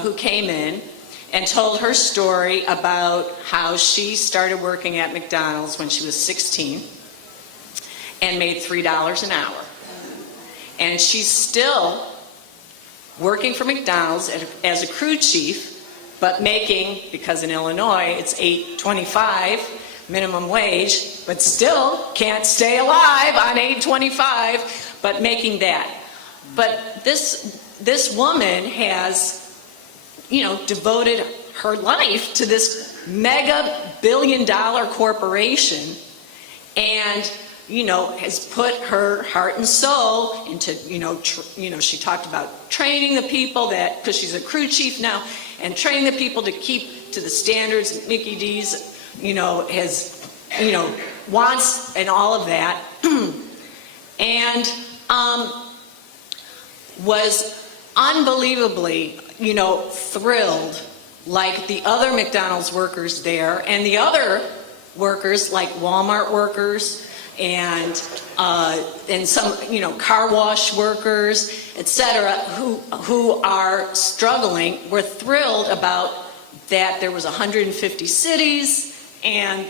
who came in and told her story about how she started working at McDonald's when she was 16 and made $3 an hour. And she's still working for McDonald's as a crew chief, but making, because in Illinois it's $8.25 minimum wage, but still can't stay alive on $8.25, but making that. But this woman has devoted her life to this mega billion-dollar corporation and, has put her heart and soul into, she talked about training the people because she's a crew chief now, and training the people to keep to the standards that Mickey D's, has, wants and all of that, and was unbelievably thrilled, like the other McDonald's workers there and the other workers like Walmart workers and some car wash workers, etc., who are struggling. We're thrilled about that. There was 150 cities and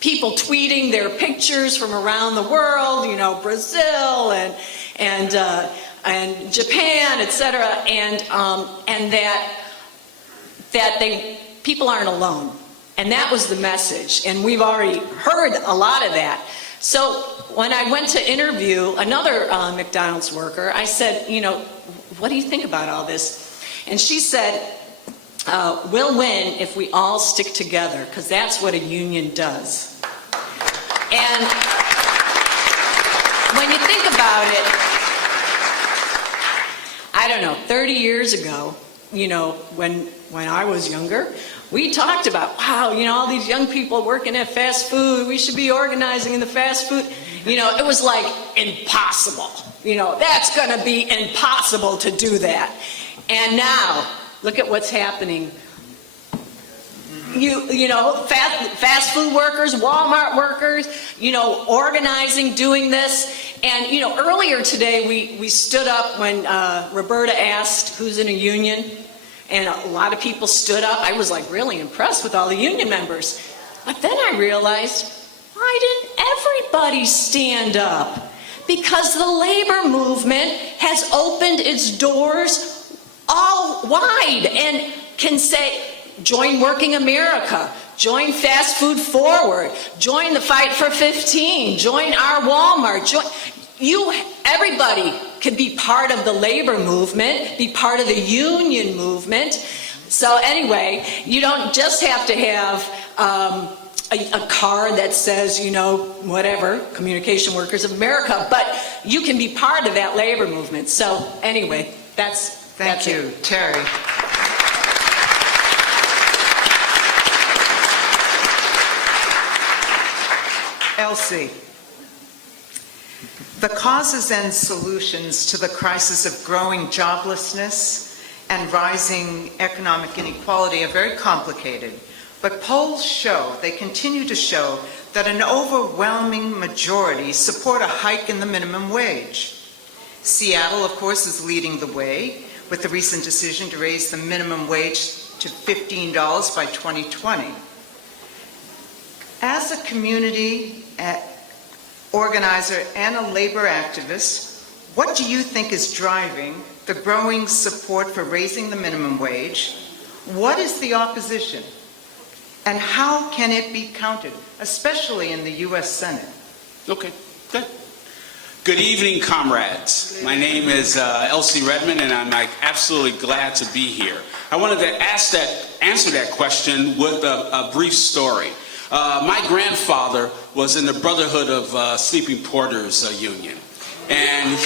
people tweeting their pictures from around the world, Brazil and Japan, etc., and that people aren't alone, and that was the message, and we've already heard a lot of that. So when I went to interview another McDonald's worker, I said, what do you think about all this? And she said, we'll win if we all stick together, because that's what a union does. And when you think about it, I don't know, 30 years ago, when I was younger, we talked about, wow, all these young people working at fast food, we should be organizing in the fast food. It was like impossible. That's going to be impossible to do that. And now, look at what's happening. You know, fast food workers, Walmart workers, you know, organizing, doing this. And, you know, earlier today we stood up when Roberta asked who's in a union, and a lot of people stood up. I was like really impressed with all the union members. But then I realized, why didn't everybody stand up? Because the labor movement has opened its doors all wide and can say, join Working America, join Fast Food Forward, join the Fight for 15, join our Walmart, everybody can be part of the labor movement, be part of the union movement. So anyway, you don't just have to have a card that says, you know, whatever, Communication Workers of America, but you can be part of that labor movement. So anyway, Thank you, Terrie. Elce, the causes and solutions to the crisis of growing joblessness and rising economic inequality are very complicated, but polls show, they continue to show, that an overwhelming majority support a hike in the minimum wage. Seattle, of course, is leading the way with the recent decision to raise the minimum wage to $15 by 2020. As a community organizer and a labor activist, what do you think is driving the growing support for raising the minimum wage? What is the opposition? And how can it be counted, especially in the U.S. Senate? Okay, good. Good evening, comrades. My name is elce Redmond, and I'm absolutely glad to be here. I wanted to answer that question with a brief story. My grandfather was in the Brotherhood of Sleeping Porters Union, and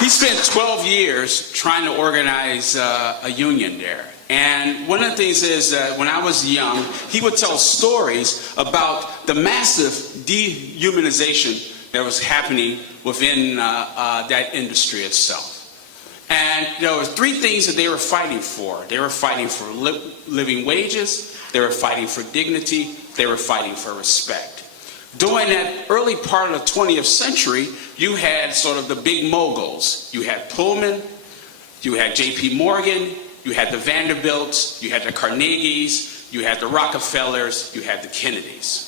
he spent 12 years trying to organize a union there. And one of the things is that when I was young, he would tell stories about the massive dehumanization that was happening within that industry itself. And there were three things that they were fighting for. They were fighting for living wages, they were fighting for dignity, they were fighting for respect. During that early part of the 20th century, you had sort of the big moguls. You had Pullman, you had J.P. Morgan, you had the Vanderbilts, you had the Carnegies, you had the Rockefellers, you had the Kennedys.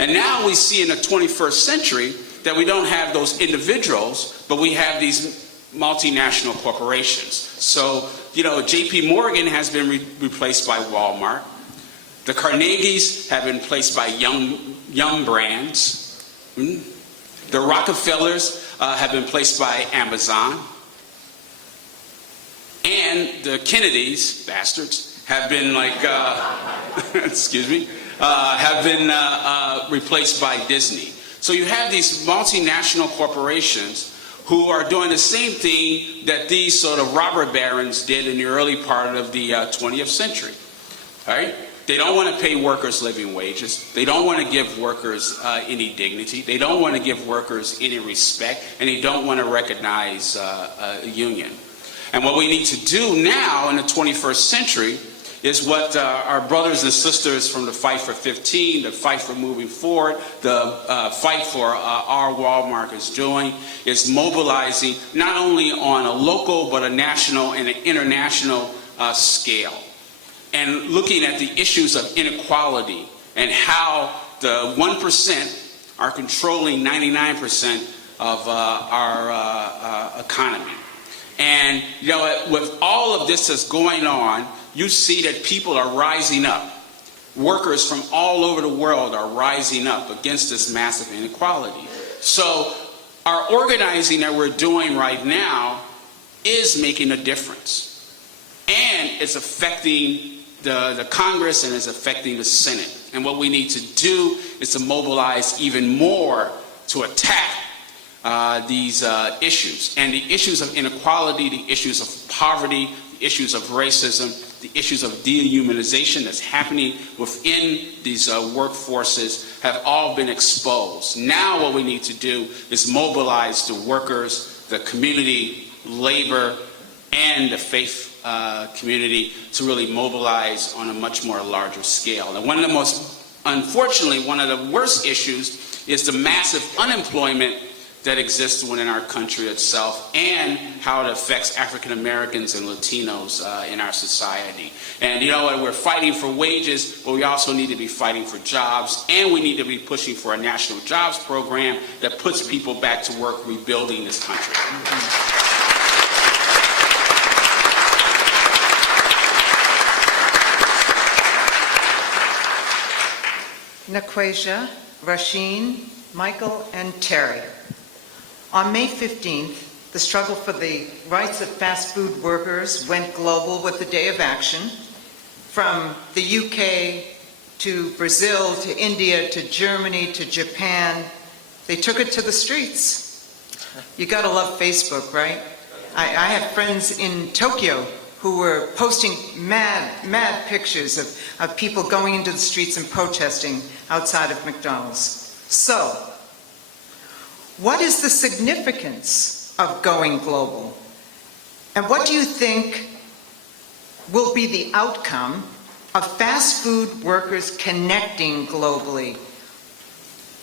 And now we see in the 21st century that we don't have those individuals, but we have these multinational corporations. So, you know, J.P. Morgan has been replaced by Walmart. The Carnegies have been replaced by Young Brands. The Rockefellers have been placed by Amazon. And the Kennedys, bastards, have been like, excuse me, have been replaced by Disney. So you have these multinational corporations who are doing the same thing that these sort of robber barons did in the early part of the 20th century. All right? They don't want to pay workers living wages. They don't want to give workers any dignity. They don't want to give workers any respect, and they don't want to recognize a union. And what we need to do now in the 21st century is what our brothers and sisters from the Fight for 15, the Fight for Moving Forward, the Fight for Our Walmart is doing, is mobilizing not only on a local but a national and an international scale. And looking at the issues of inequality and how the 1% are controlling 99% of our economy. And you know, with all of this that's going on, you see that people are rising up. Workers from all over the world are rising up against this massive inequality. So our organizing that we're doing right now is making a difference. And it's affecting the Congress and it's affecting the Senate. And what we need to do is to mobilize even more to attack these issues. And the issues of inequality, the issues of poverty, the issues of racism, the issues of dehumanization that's happening within these workforces have all been exposed. Now what we need to do is mobilize the workers, the community, labor, and the faith community to really mobilize on a much more larger scale. And unfortunately, one of the worst issues is the massive unemployment that exists within our country itself and how it affects African Americans and Latinos in our society. And you know what, we're fighting for wages, but we also need to be fighting for jobs, and we need to be pushing for a national jobs program that puts people back to work rebuilding this country. nAquAsiA, Rasheen, Michael, and Terrie. On May 15th, the struggle for the rights of fast food workers went global with the Day of Action. From the UK to Brazil to India to Germany to Japan, they took it to the streets. You gotta love Facebook, right? I have friends in Tokyo who were posting mad pictures of people going into the streets and protesting outside of McDonald's. So, what is the significance of going global? And what do you think will be the outcome of fast food workers connecting globally?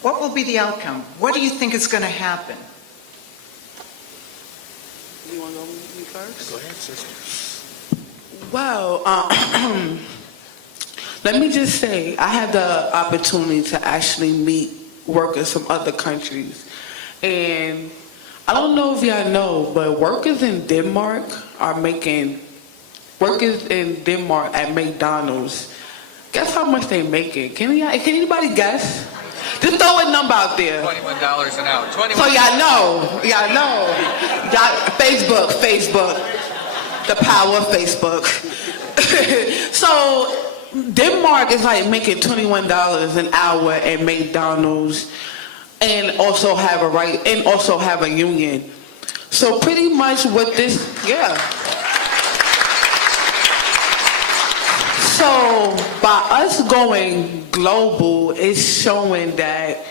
What will be the outcome? What do you think is going to happen? You want to go me first? Go ahead, sister. Well, let me just say, I had the opportunity to actually meet workers from other countries. And I don't know if y'all know, but workers in Denmark at McDonald's, guess how much they making? Can anybody guess? Just throw a number out there. $21 an hour. So y'all know. Facebook, the power of Facebook. So Denmark is like making $21 an hour at McDonald's, and also have a union. So pretty much what this, So by us going global, it's showing that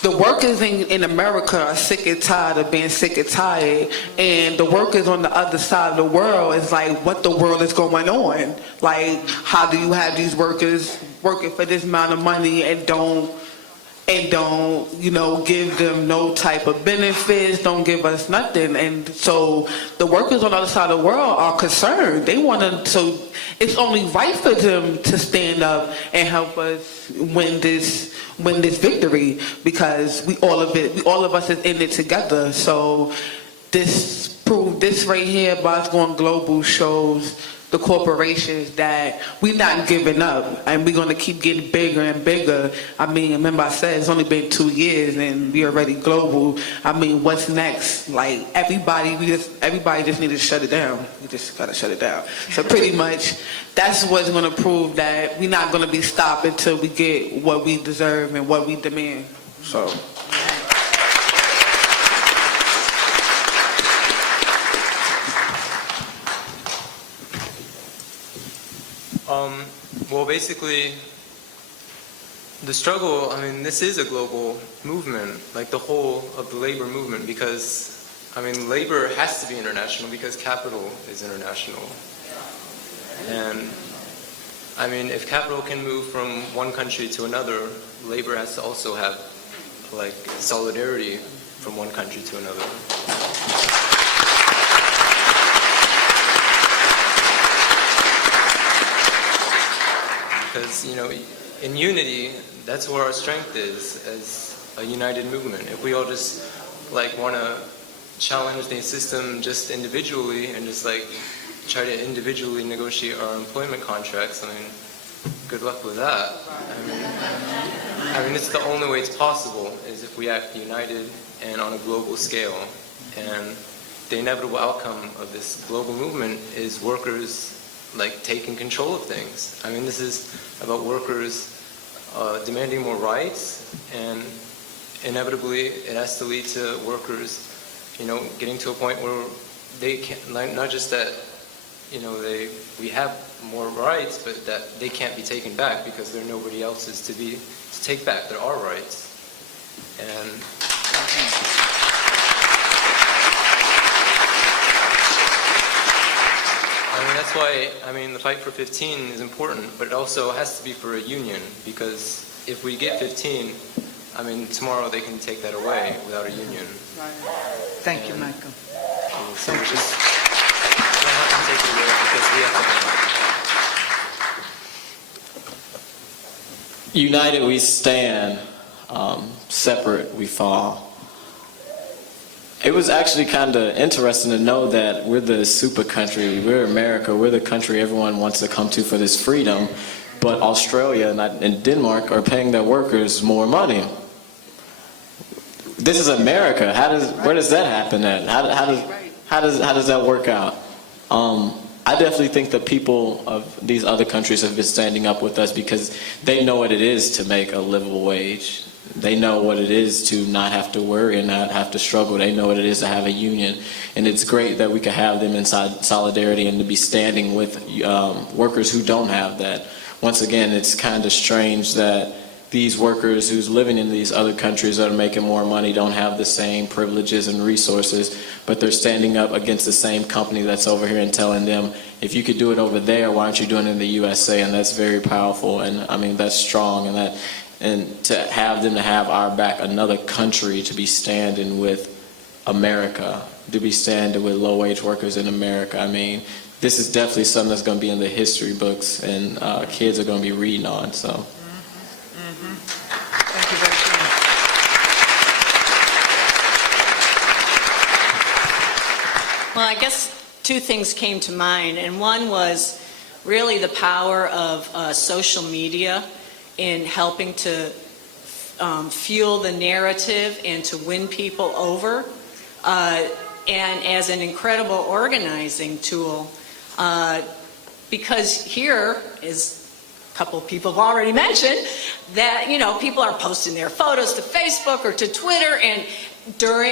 the workers in America are sick and tired of being sick and tired, and the workers on the other side of the world is like, what the world is going on? Like, how do you have these workers working for this amount of money and don't give them no type of benefits, don't give us nothing? And so the workers on the other side of the world are concerned. They want to, so it's only right for them to stand up and help us win this victory, because all of us is in it together. So this right here, by us going global, shows the corporations that we're not giving up, and we're going to keep getting bigger and bigger. I mean, remember I said it's only been 2 years and we're already global. I mean, what's next? Like, everybody just need to shut it down. We just got to shut it down. So pretty much that's what's going to prove that we're not going to be stopped until we get what we deserve and what we demand. So. Well, basically, the struggle, I mean, this is a global movement, like the whole of the labor movement, because, I mean, labor has to be international because capital is international. And, I mean, if capital can move from one country to another, labor has to also have, like, solidarity from one country to another. Because, in unity, that's where our strength is, as a united movement. If we all just, want to challenge the system just individually and just, try to individually negotiate our employment contracts, I mean, good luck with that. I mean, it's the only way it's possible, is if we act united and on a global scale. And the inevitable outcome of this global movement is workers taking control of things. I mean, this is about workers demanding more rights, and inevitably it has to lead to workers, getting to a point where they can't, not just that, we have more rights, but that they can't be taken back because there are nobody else's to take back. There are rights. And that's why, I mean, the fight for 15 is important, but it also has to be for a union, because if we get 15, I mean, tomorrow they can take that away without a union. Thank you, Michael. So we just don't have to take it away because we have to. United we stand, separate we fall. It was actually kind of interesting to know that we're the super country, we're America, we're the country everyone wants to come to for this freedom, but Australia and Denmark are paying their workers more money. This is America. Where does that happen at? How does that work out? I definitely think that people of these other countries have been standing up with us because they know what it is to make a livable wage. They know what it is to not have to worry and not have to struggle. They know what it is to have a union. And it's great that we can have them in solidarity and to be standing with workers who don't have that. Once again, it's kind of strange that these workers who's living in these other countries that are making more money don't have the same privileges and resources, but they're standing up against the same company that's over here and telling them, if you could do it over there, why aren't you doing it in the USA? And that's very powerful, and I mean, that's strong, and to have them to have our back, another country to be standing with America, to be standing with low-wage workers in America. I mean, this is definitely something that's going to be in the history books, and kids are going to be reading on, so. Thank you, Rasheen. Well, I guess two things came to mind, and one was really the power of social media in helping to fuel the narrative and to win people over, and as an incredible organizing tool, because here is a couple of people have already mentioned that, you know, people are posting their photos to Facebook or to Twitter, and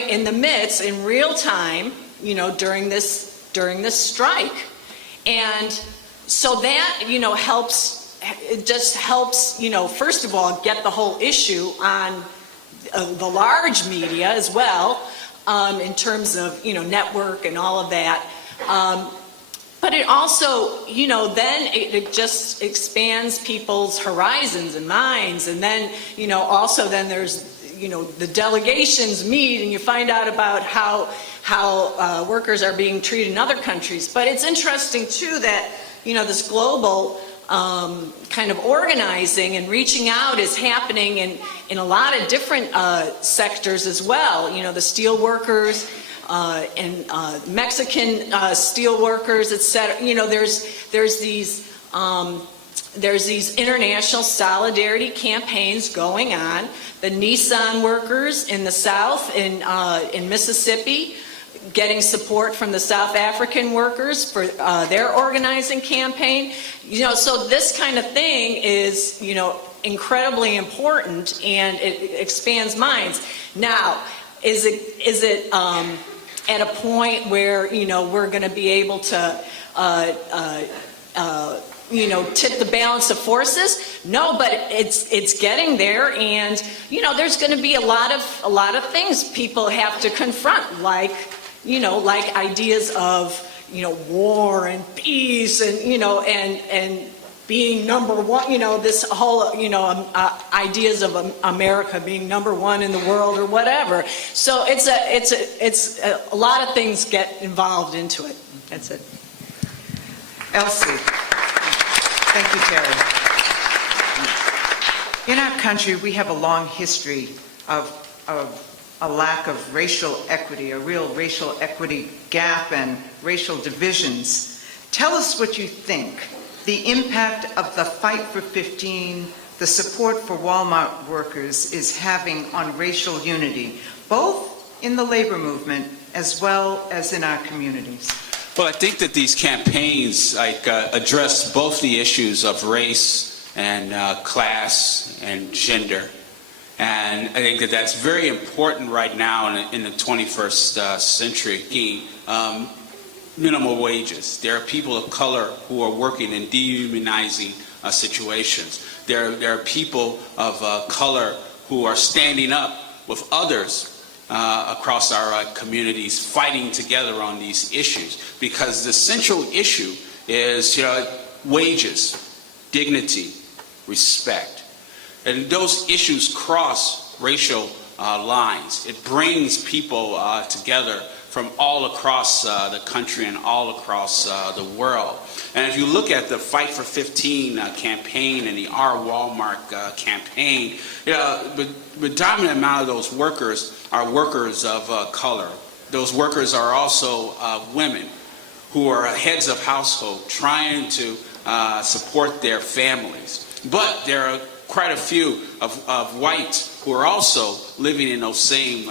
in the midst, in real time, you know, during this strike. And so that, you know, it just helps, you know, first of all, get the whole issue on the large media as well, in terms of, you know, network and all of that. But it also, you know, then it just expands people's horizons and minds. And then, you know, also then there's, you know, the delegations meet and you find out about how workers are being treated in other countries. But it's interesting, too, that, you know, this global kind of organizing and reaching out is happening in a lot of different sectors as well. You know, the steel workers, and Mexican steel workers, etc. You know, there's these international solidarity campaigns going on. The Nissan workers in the South, in Mississippi, getting support from the South African workers for their organizing campaign. You know, so this kind of thing is, you know, incredibly important, and it expands minds. Now, is it at a point where, you know, we're going to be able to, you know, tip the balance of forces? No, but it's getting there, and, you know, there's going to be a lot of things people have to confront, like, you know, like ideas of, you know, war and peace, and, you know, and being number one, you know, this whole, you know, ideas of America being number one in the world or whatever. So it's a lot of things get involved into it. That's it. Elce. Thank you, Terrie. In our country, we have a long history of a lack of racial equity, a real racial equity gap and racial divisions. Tell us what you think the impact of the fight for 15, the support for Walmart workers is having on racial unity, both in the labor movement as well as in our communities. Well, I think that these campaigns address both the issues of race and class and gender. And I think that that's very important right now in the 21st century. Minimum wages. There are people of color who are working in dehumanizing situations. There are people of color who are standing up with others across our communities, fighting together on these issues, because the central issue is, wages, dignity, respect. And those issues cross racial lines. It brings people together from all across the country and all across the world. And if you look at the Fight for 15 campaign and the Our Walmart campaign, the predominant amount of those workers are workers of color. Those workers are also women who are heads of household trying to support their families. But there are quite a few of whites who are also living in those same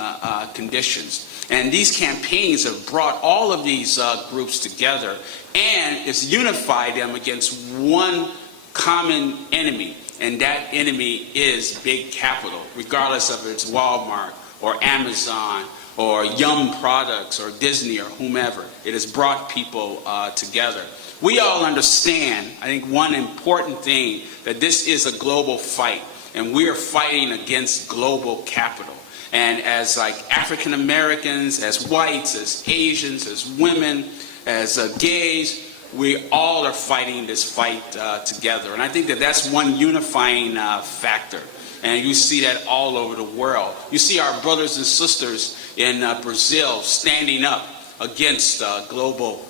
conditions. And these campaigns have brought all of these groups together, and it's unified them against one common enemy, and that enemy is big capital, regardless of if it's Walmart or Amazon or Yum Products or Disney or whomever. It has brought people together. We all understand, I think, one important thing, that this is a global fight, and we are fighting against global capital. And as African Americans, as whites, as Asians, as women, as gays, we all are fighting this fight together. And I think that that's one unifying factor. And you see that all over the world. You see our brothers and sisters in Brazil standing up against global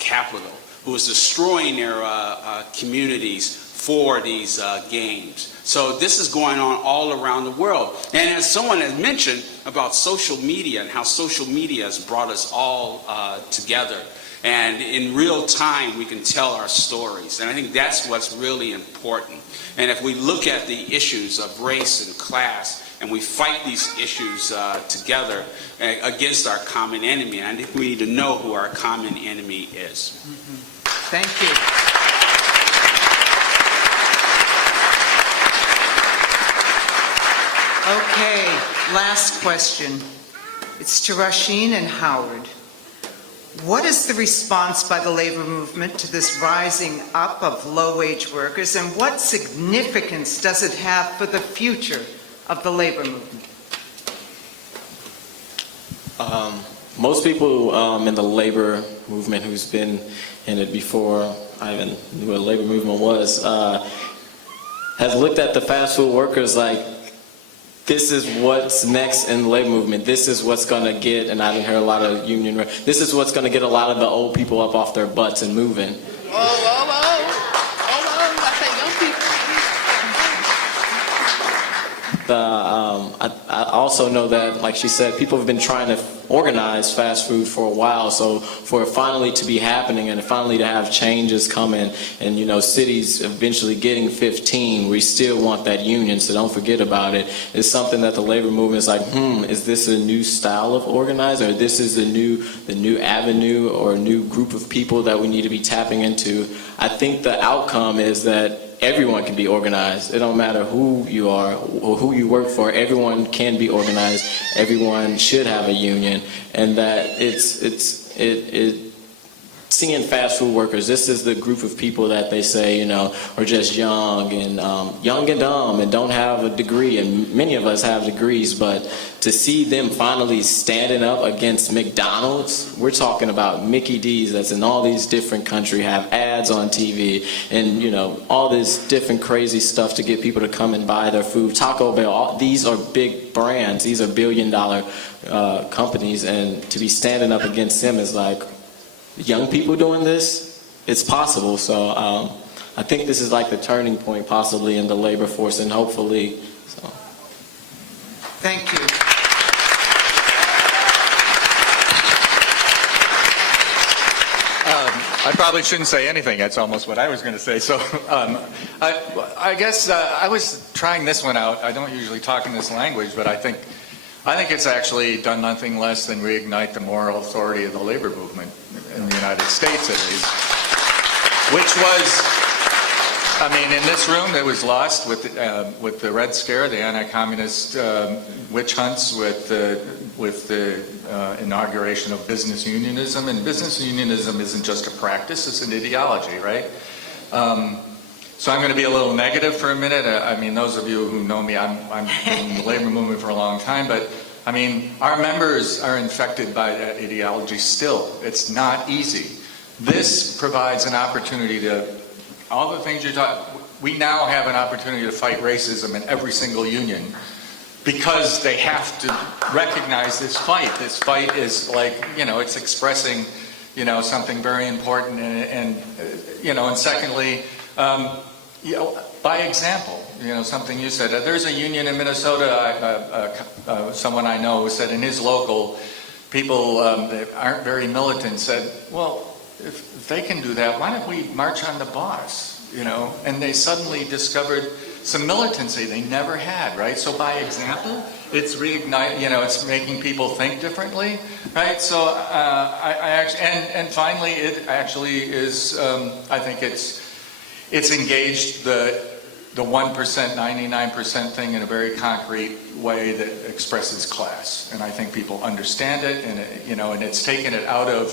capital, who is destroying their communities for these games. So this is going on all around the world. And as someone has mentioned about social media and how social media has brought us all together. And in real time, we can tell our stories. And I think that's what's really important. And if we look at the issues of race and class, and we fight these issues together against our common enemy, and I think we need to know who our common enemy is. Thank you. Okay, last question. It's to Rasheen and Howard. What is the response by the labor movement to this rising up of low-wage workers, and what significance does it have for the future of the labor movement? Most people in the labor movement who's been in it before I even knew what a labor movement was, has looked at the fast food workers like, this is what's next in the labor movement. This is what's going to get, and I didn't hear a lot of union, this is what's going to get a lot of the old people up off their butts and moving. I also know that, like she said, people have been trying to organize fast food for a while. So for it finally to be happening and finally to have changes coming, and cities eventually getting 15, we still want that union. So don't forget about it. It's something that the labor movement is like, is this a new style of organizing, or this is the new avenue or a new group of people that we need to be tapping into? I think the outcome is that everyone can be organized. It don't matter who you are or who you work for. Everyone can be organized. Everyone should have a union, and that seeing fast food workers, this is the group of people that they say, are just young and dumb and don't have a degree, and many of us have degrees, but to see them finally standing up against McDonald's, we're talking about Mickey D's that's in all these different countries, have ads on TV, and all this different crazy stuff to get people to come and buy their food. Taco Bell, these are big brands, these are billion-dollar companies, and to be standing up against them is like, young people doing this, it's possible. So I think this is like the turning point possibly in the labor force, and hopefully. So. Thank you. I probably shouldn't say anything. That's almost what I was going to say. So I guess I was trying this one out. I don't usually talk in this language, but I think it's actually done nothing less than reignite the moral authority of the labor movement in the United States, at least, which was, in this room, it was lost with the Red Scare, the anti-communist witch hunts, with the inauguration of business unionism. And business unionism isn't just a practice; it's an ideology, right? So I'm going to be a little negative for a minute. Those of you who know me, I'm in the labor movement for a long time, but our members are infected by that ideology still. It's not easy. this provides an opportunity to, all the things you're talking, we now have an opportunity to fight racism in every single union because they have to recognize this fight. This fight is like, it's expressing, something very important and secondly, by example, something you said. There's a union in Minnesota, someone I know who said in his local, people that aren't very militant said, well, if they can do that, why don't we march on the boss? And they suddenly discovered some militancy they never had, right? So by example, it's it's making people think differently, right? So I actually, and finally, it actually is, I think it's engaged the 1%, 99% thing in a very concrete way that expresses class. And I think people understand it, and and it's taken it out of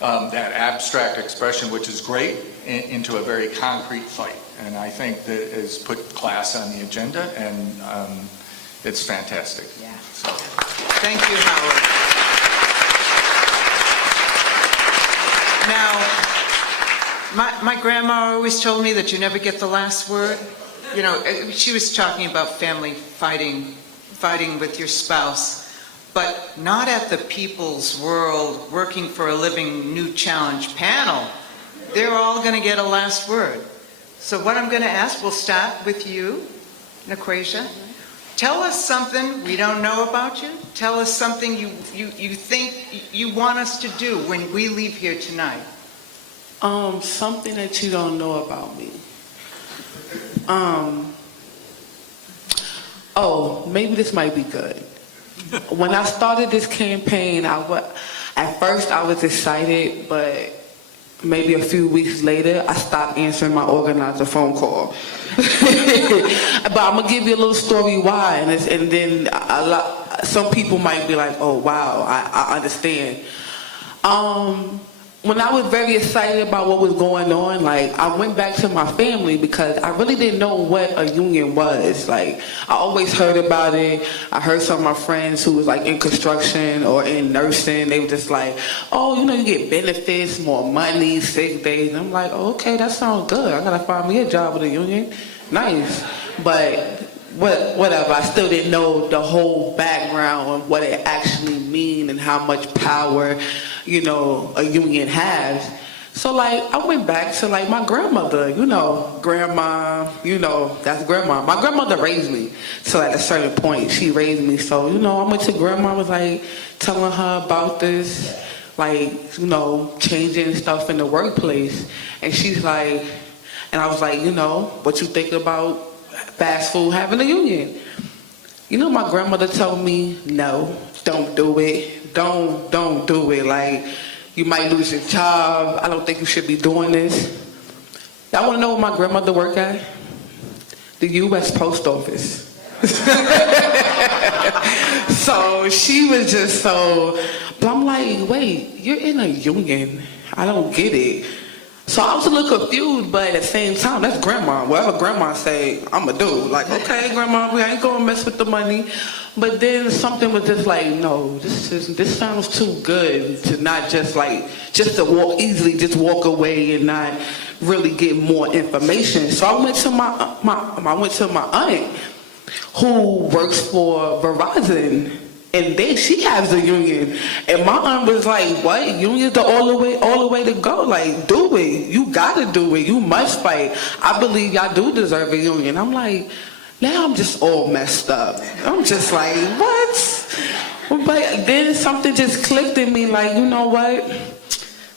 that abstract expression, which is great, into a very concrete fight. And I think that has put class on the agenda, and it's fantastic. Yeah. So. Thank you, Howard. Now, my grandma always told me that you never get the last word. She was talking about family fighting with your spouse, but not at the People's World Working for a Living New Challenge panel. They're all going to get a last word. So what I'm going to ask, we'll start with you, nAquAsiA. Tell us something we don't know about you. Tell us something you think you want us to do when we leave here tonight. Something that you don't know about me. Maybe this might be good. When I started this campaign, at first I was excited, but maybe a few weeks later, I stopped answering my organizer phone call. But I'm gonna give you a little story why, and then some people might be like, "Oh wow, I understand." When I was very excited about what was going on, I went back to my family because I really didn't know what a union was. I always heard about it. I heard some of my friends who was in construction or in nursing, they were just like, oh, you get benefits, more money, sick days. And I'm like, oh, okay, that sounds good. I gotta find me a job with a union. Nice. But whatever, I still didn't know the whole background of what it actually means and how much power a union has. So I went back to my grandmother, grandma, that's grandma. My grandmother raised me. So at a certain point, she raised me. So, I went to grandma, was telling her about this, changing stuff in the workplace. And she's like, and I was like, what you think about fast food having a union? My grandmother told me, no, don't do it. Don't do it. You might lose your job. I don't think you should be doing this. Y'all want to know where my grandmother worked at? The U.S. Post Office. So she was just so, but I'm like, wait, you're in a union. I don't get it. So I was a little confused, but at the same time, that's grandma. Whatever grandma say, I'm going to do. Okay, grandma, we ain't going to mess with the money. But then something was just no, this sounds too good to not just to walk away and not really get more information. So I went to my aunt who works for Verizon. And then she has a union. And my aunt was like, what? Unions are all the way to go. Do it. You gotta do it. You must fight. I believe y'all do deserve a union. I'm like, now I'm just all messed up. I'm just like, what? But then something just clicked in me you know what?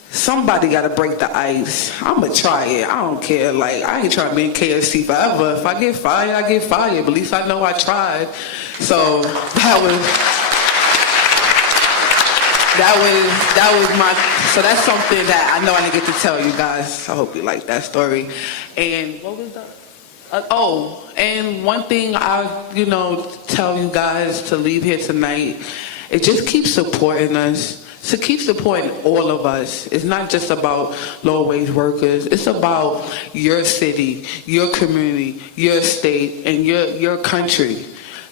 Somebody gotta break the ice. I'ma try it. I don't care. I ain't trying to be in KFC forever. If I get fired, I get fired. But at least I know I tried. So that was my, so that's something that I know I didn't get to tell you guys. I hope you like that story. And what was that? And one thing I, tell you guys to leave here tonight is just keep supporting us. So keep supporting all of us. It's not just about low-wage workers. It's about your city, your community, your state, and your country.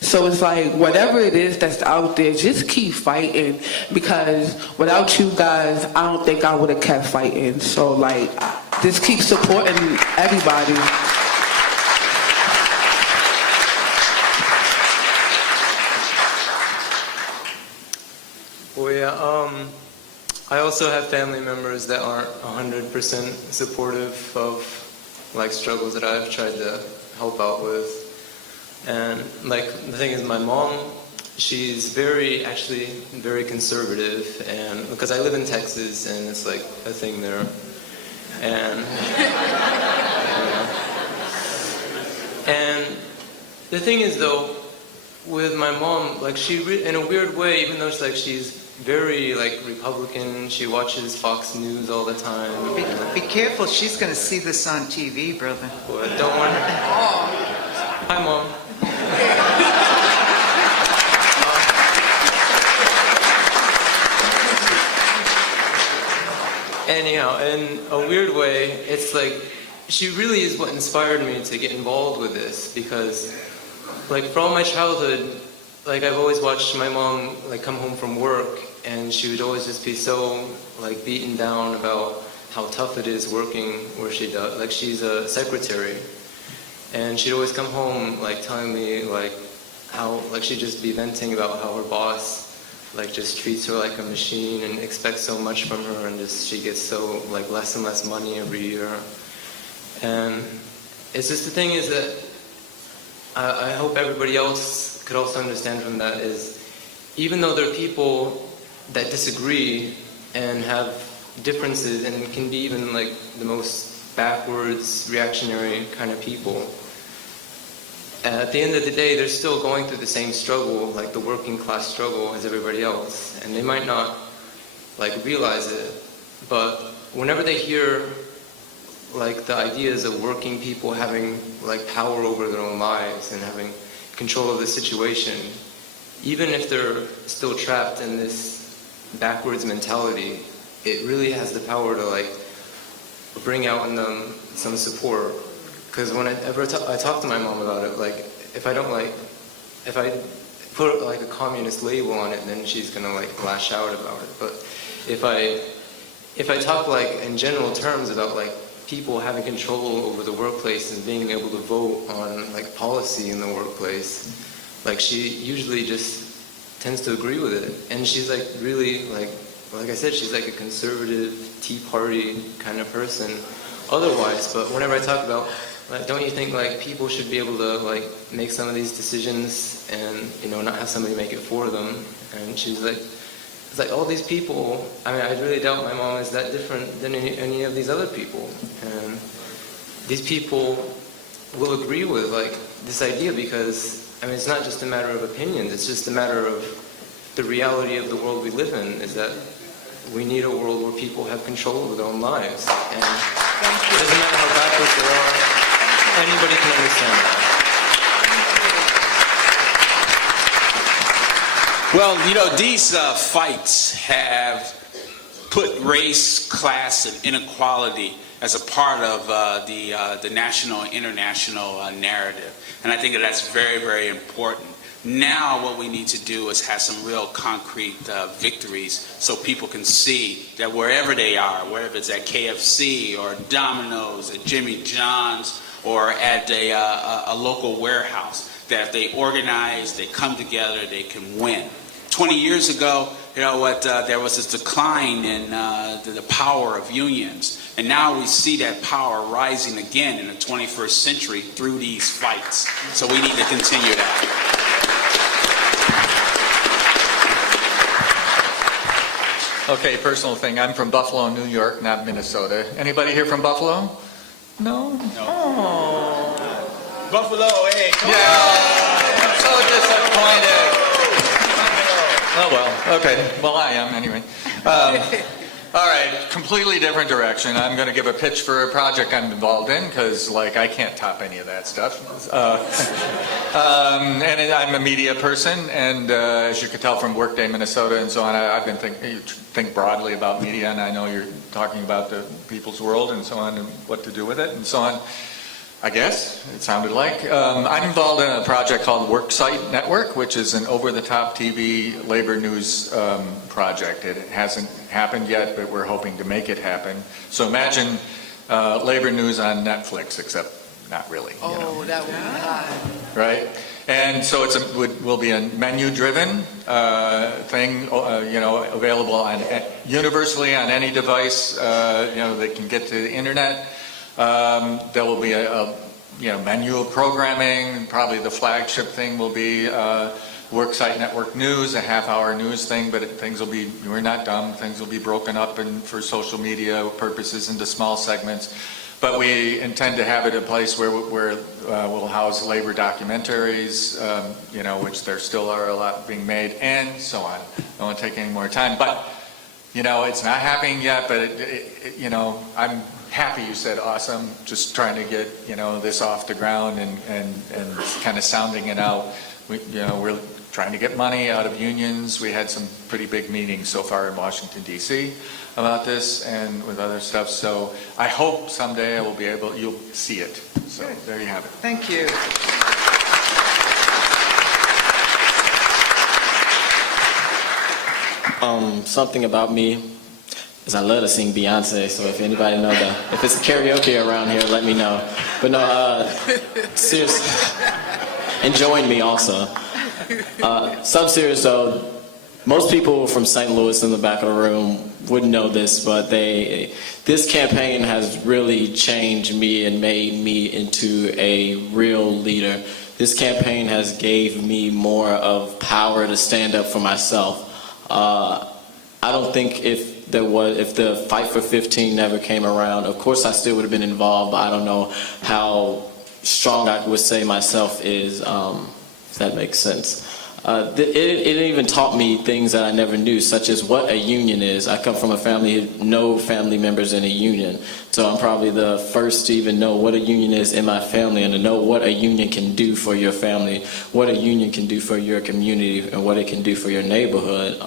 So it's like, whatever it is that's out there, just keep fighting, because without you guys, I don't think I would have kept fighting. So like, just keep supporting everybody. Well, yeah, I also have family members that aren't 100% supportive of like struggles that I've tried to help out with. And like the thing is, my mom, she's actually very conservative, and because I live in Texas and it's like a thing there. And and the thing is though, with my mom, like in a weird way, even though she's very like Republican, she watches Fox News all the time. Be careful, she's going to see this on TV, brother. But don't want her. Hi, Mom. Anyhow, in a weird way, it's like she really is what inspired me to get involved with this, because like for all my childhood, like I've always watched my mom like come home from work, and she would always just be so like beaten down about how tough it is working where she does. Like she's a secretary, and she'd always come home like telling me like how like she'd just be venting about how her boss like just treats her like a machine and expects so much from her, and just she gets so like less and less money every year. And it's just the thing is that I hope everybody else could also understand from that is, even though there are people that disagree and have differences and can be even like the most backwards, reactionary kind of people, at the end of the day, they're still going through the same struggle, like the working class struggle as everybody else. And they might not like realize it, but whenever they hear like the ideas of working people having like power over their own lives and having control of the situation, even if they're still trapped in this backwards mentality, it really has the power to like bring out in them some support. Because whenever I talk to my mom about it, like if I put like a communist label on it, then she's gonna like lash out about it. But if I talk like in general terms about like people having control over the workplace and being able to vote on like policy in the workplace, like she usually just tends to agree with it. And she's like really like I said, she's like a conservative Tea Party kind of person otherwise. But whenever I talk about like, don't you think like people should be able to like make some of these decisions and not have somebody make it for them? And she's like, it's like all these people, I mean, I really doubt my mom is that different than any of these other people. And these people will agree with like this idea, because I mean, it's not just a matter of opinions, it's just a matter of the reality of the world we live in, is that we need a world where people have control over their own lives. And it doesn't matter how backwards they are, anybody can understand that. Well, these fights have put race, class, and inequality as a part of the national and international narrative. And I think that's very, very important. Now what we need to do is have some real concrete victories so people can see that wherever they are, whether it's at KFC or Domino's, at Jimmy John's, or at a local warehouse, that if they organize, they come together, they can win. 20 years ago, there was this decline in the power of unions. And now we see that power rising again in the 21st century through these fights. So we need to continue that. Okay, personal thing. I'm from Buffalo, New York, not Minnesota. Anybody here from Buffalo? No? No. Oh. Buffalo, hey, come on. I'm so disappointed. Oh, well, okay. Well, I am anyway. All right, completely different direction. I'm going to give a pitch for a project I'm involved in, because, like, I can't top any of that stuff. And I'm a media person, and as you could tell from Workday, Minnesota, and so on, I've been think broadly about media, and I know you're talking about the people's world and so on, and what to do with it, and so on. I guess it sounded like. I'm involved in a project called Worksite Network, which is an over-the-top TV labor news project. It hasn't happened yet, but we're hoping to make it happen. So imagine labor news on Netflix, except not really. Oh, that would be hot. Right? And so will be a menu-driven thing, available universally on any device, that can get to the internet. There will be a menu of programming. Probably the flagship thing will be Worksite Network News, a half-hour news thing. But we're not dumb. Things will be broken up for social media purposes into small segments. But we intend to have it a place where we'll house labor documentaries, which there still are a lot being made, and so on. I won't take any more time. But, it's not happening yet, but, I'm happy you said awesome, just trying to get, this off the ground and kind of sounding it out. We're trying to get money out of unions. We had some pretty big meetings so far in Washington, D.C. about this and with other stuff. So I hope someday you'll see it. So there you have it. Thank you. Something about me is I love to sing Beyonce, so if anybody knows that, if it's karaoke around here, let me know. But no, seriously, and join me also. Some serious though, most people from St. Louis in the back of the room wouldn't know this, but this campaign has really changed me and made me into a real leader. This campaign has gave me more of power to stand up for myself. I don't think if the Fight for 15 never came around, of course I still would have been involved, but I don't know how strong I would say myself is, if that makes sense. It even taught me things that I never knew, such as what a union is. I come from a family, no family members in a union, so I'm probably the first to even know what a union is in my family and to know what a union can do for your family, what a union can do for your community, and what it can do for your neighborhood.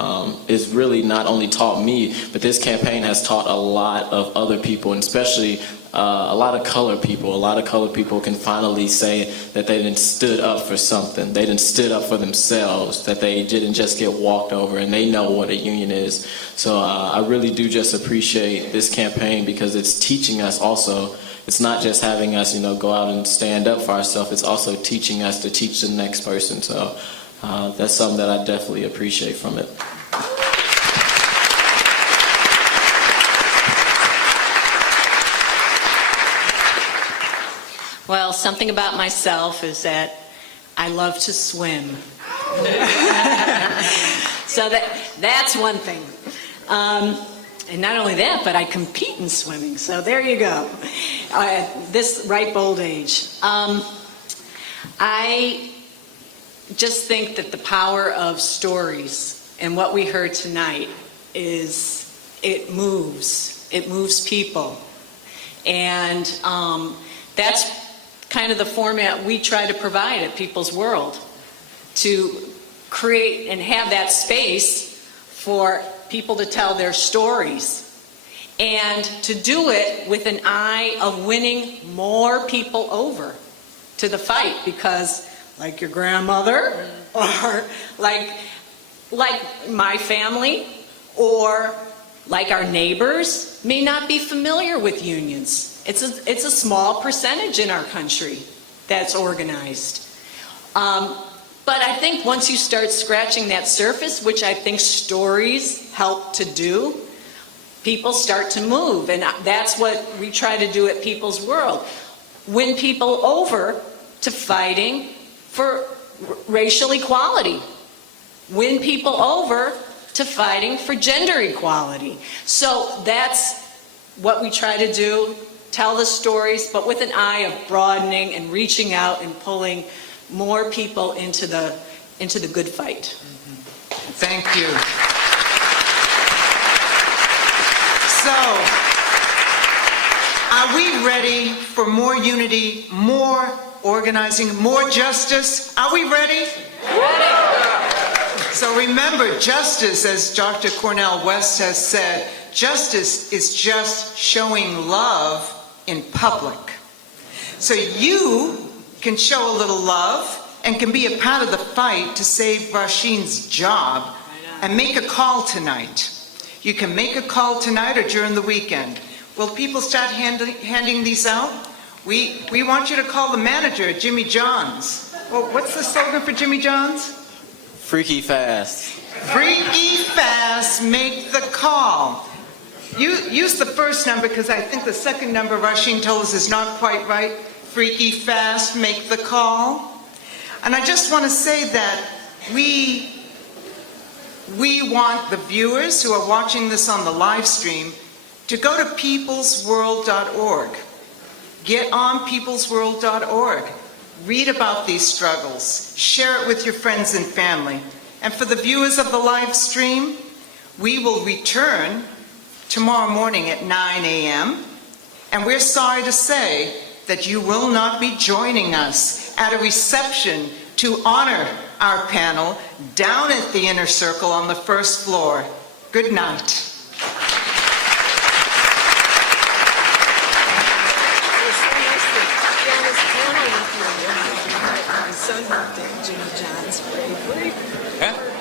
It's really not only taught me, but this campaign has taught a lot of other people, and especially a lot of colored people. A lot of colored people can finally say that they didn't stood up for something. They didn't stood up for themselves, that they didn't just get walked over, and they know what a union is. So I really do just appreciate this campaign because it's teaching us also. It's not just having us, go out and stand up for ourselves. It's also teaching us to teach the next person. So that's something that I definitely appreciate from it. Well, something about myself is that I love to swim. So that's one thing. And not only that, but I compete in swimming. So there you go. At this ripe old age. I just think that the power of stories and what we heard tonight is it moves people. And that's kind of the format we try to provide at People's World, to create and have that space for people to tell their stories, and to do it with an eye of winning more people over to the fight, because like your grandmother, or like my family, or like our neighbors may not be familiar with unions. It's a small percentage in our country that's organized. But I think once you start scratching that surface, which I think stories help to do, people start to move. And that's what we try to do at People's World. Win people over to fighting for racial equality. Win people over to fighting for gender equality. So that's what we try to do. Tell the stories, but with an eye of broadening and reaching out and pulling more people into the good fight. Thank you. So, are we ready for more unity, more organizing, more justice? Are we ready? Ready. So remember, justice, as Dr. Cornel West has said, justice is just showing love in public. So you can show a little love and can be a part of the fight to save Rasheen's job and make a call tonight. You can make a call tonight or during the weekend. Will people start handing these out? We want you to call the manager at Jimmy John's. Well, what's the slogan for Jimmy John's? Freaky fast. Freaky fast, make the call. Use the first number because I think the second number Rasheen told us is not quite right. Freaky fast, make the call. And I just want to say that we want the viewers who are watching this on the live stream to go to peoplesworld.org. Get on peoplesworld.org. Read about these struggles. Share it with your friends and family. And for the viewers of the live stream, we will return tomorrow morning at 9 a.m. And we're sorry to say that you will not be joining us at a reception to honor our panel down at the inner circle on the first floor. Good night. Son worked at Jimmy John's. Yeah?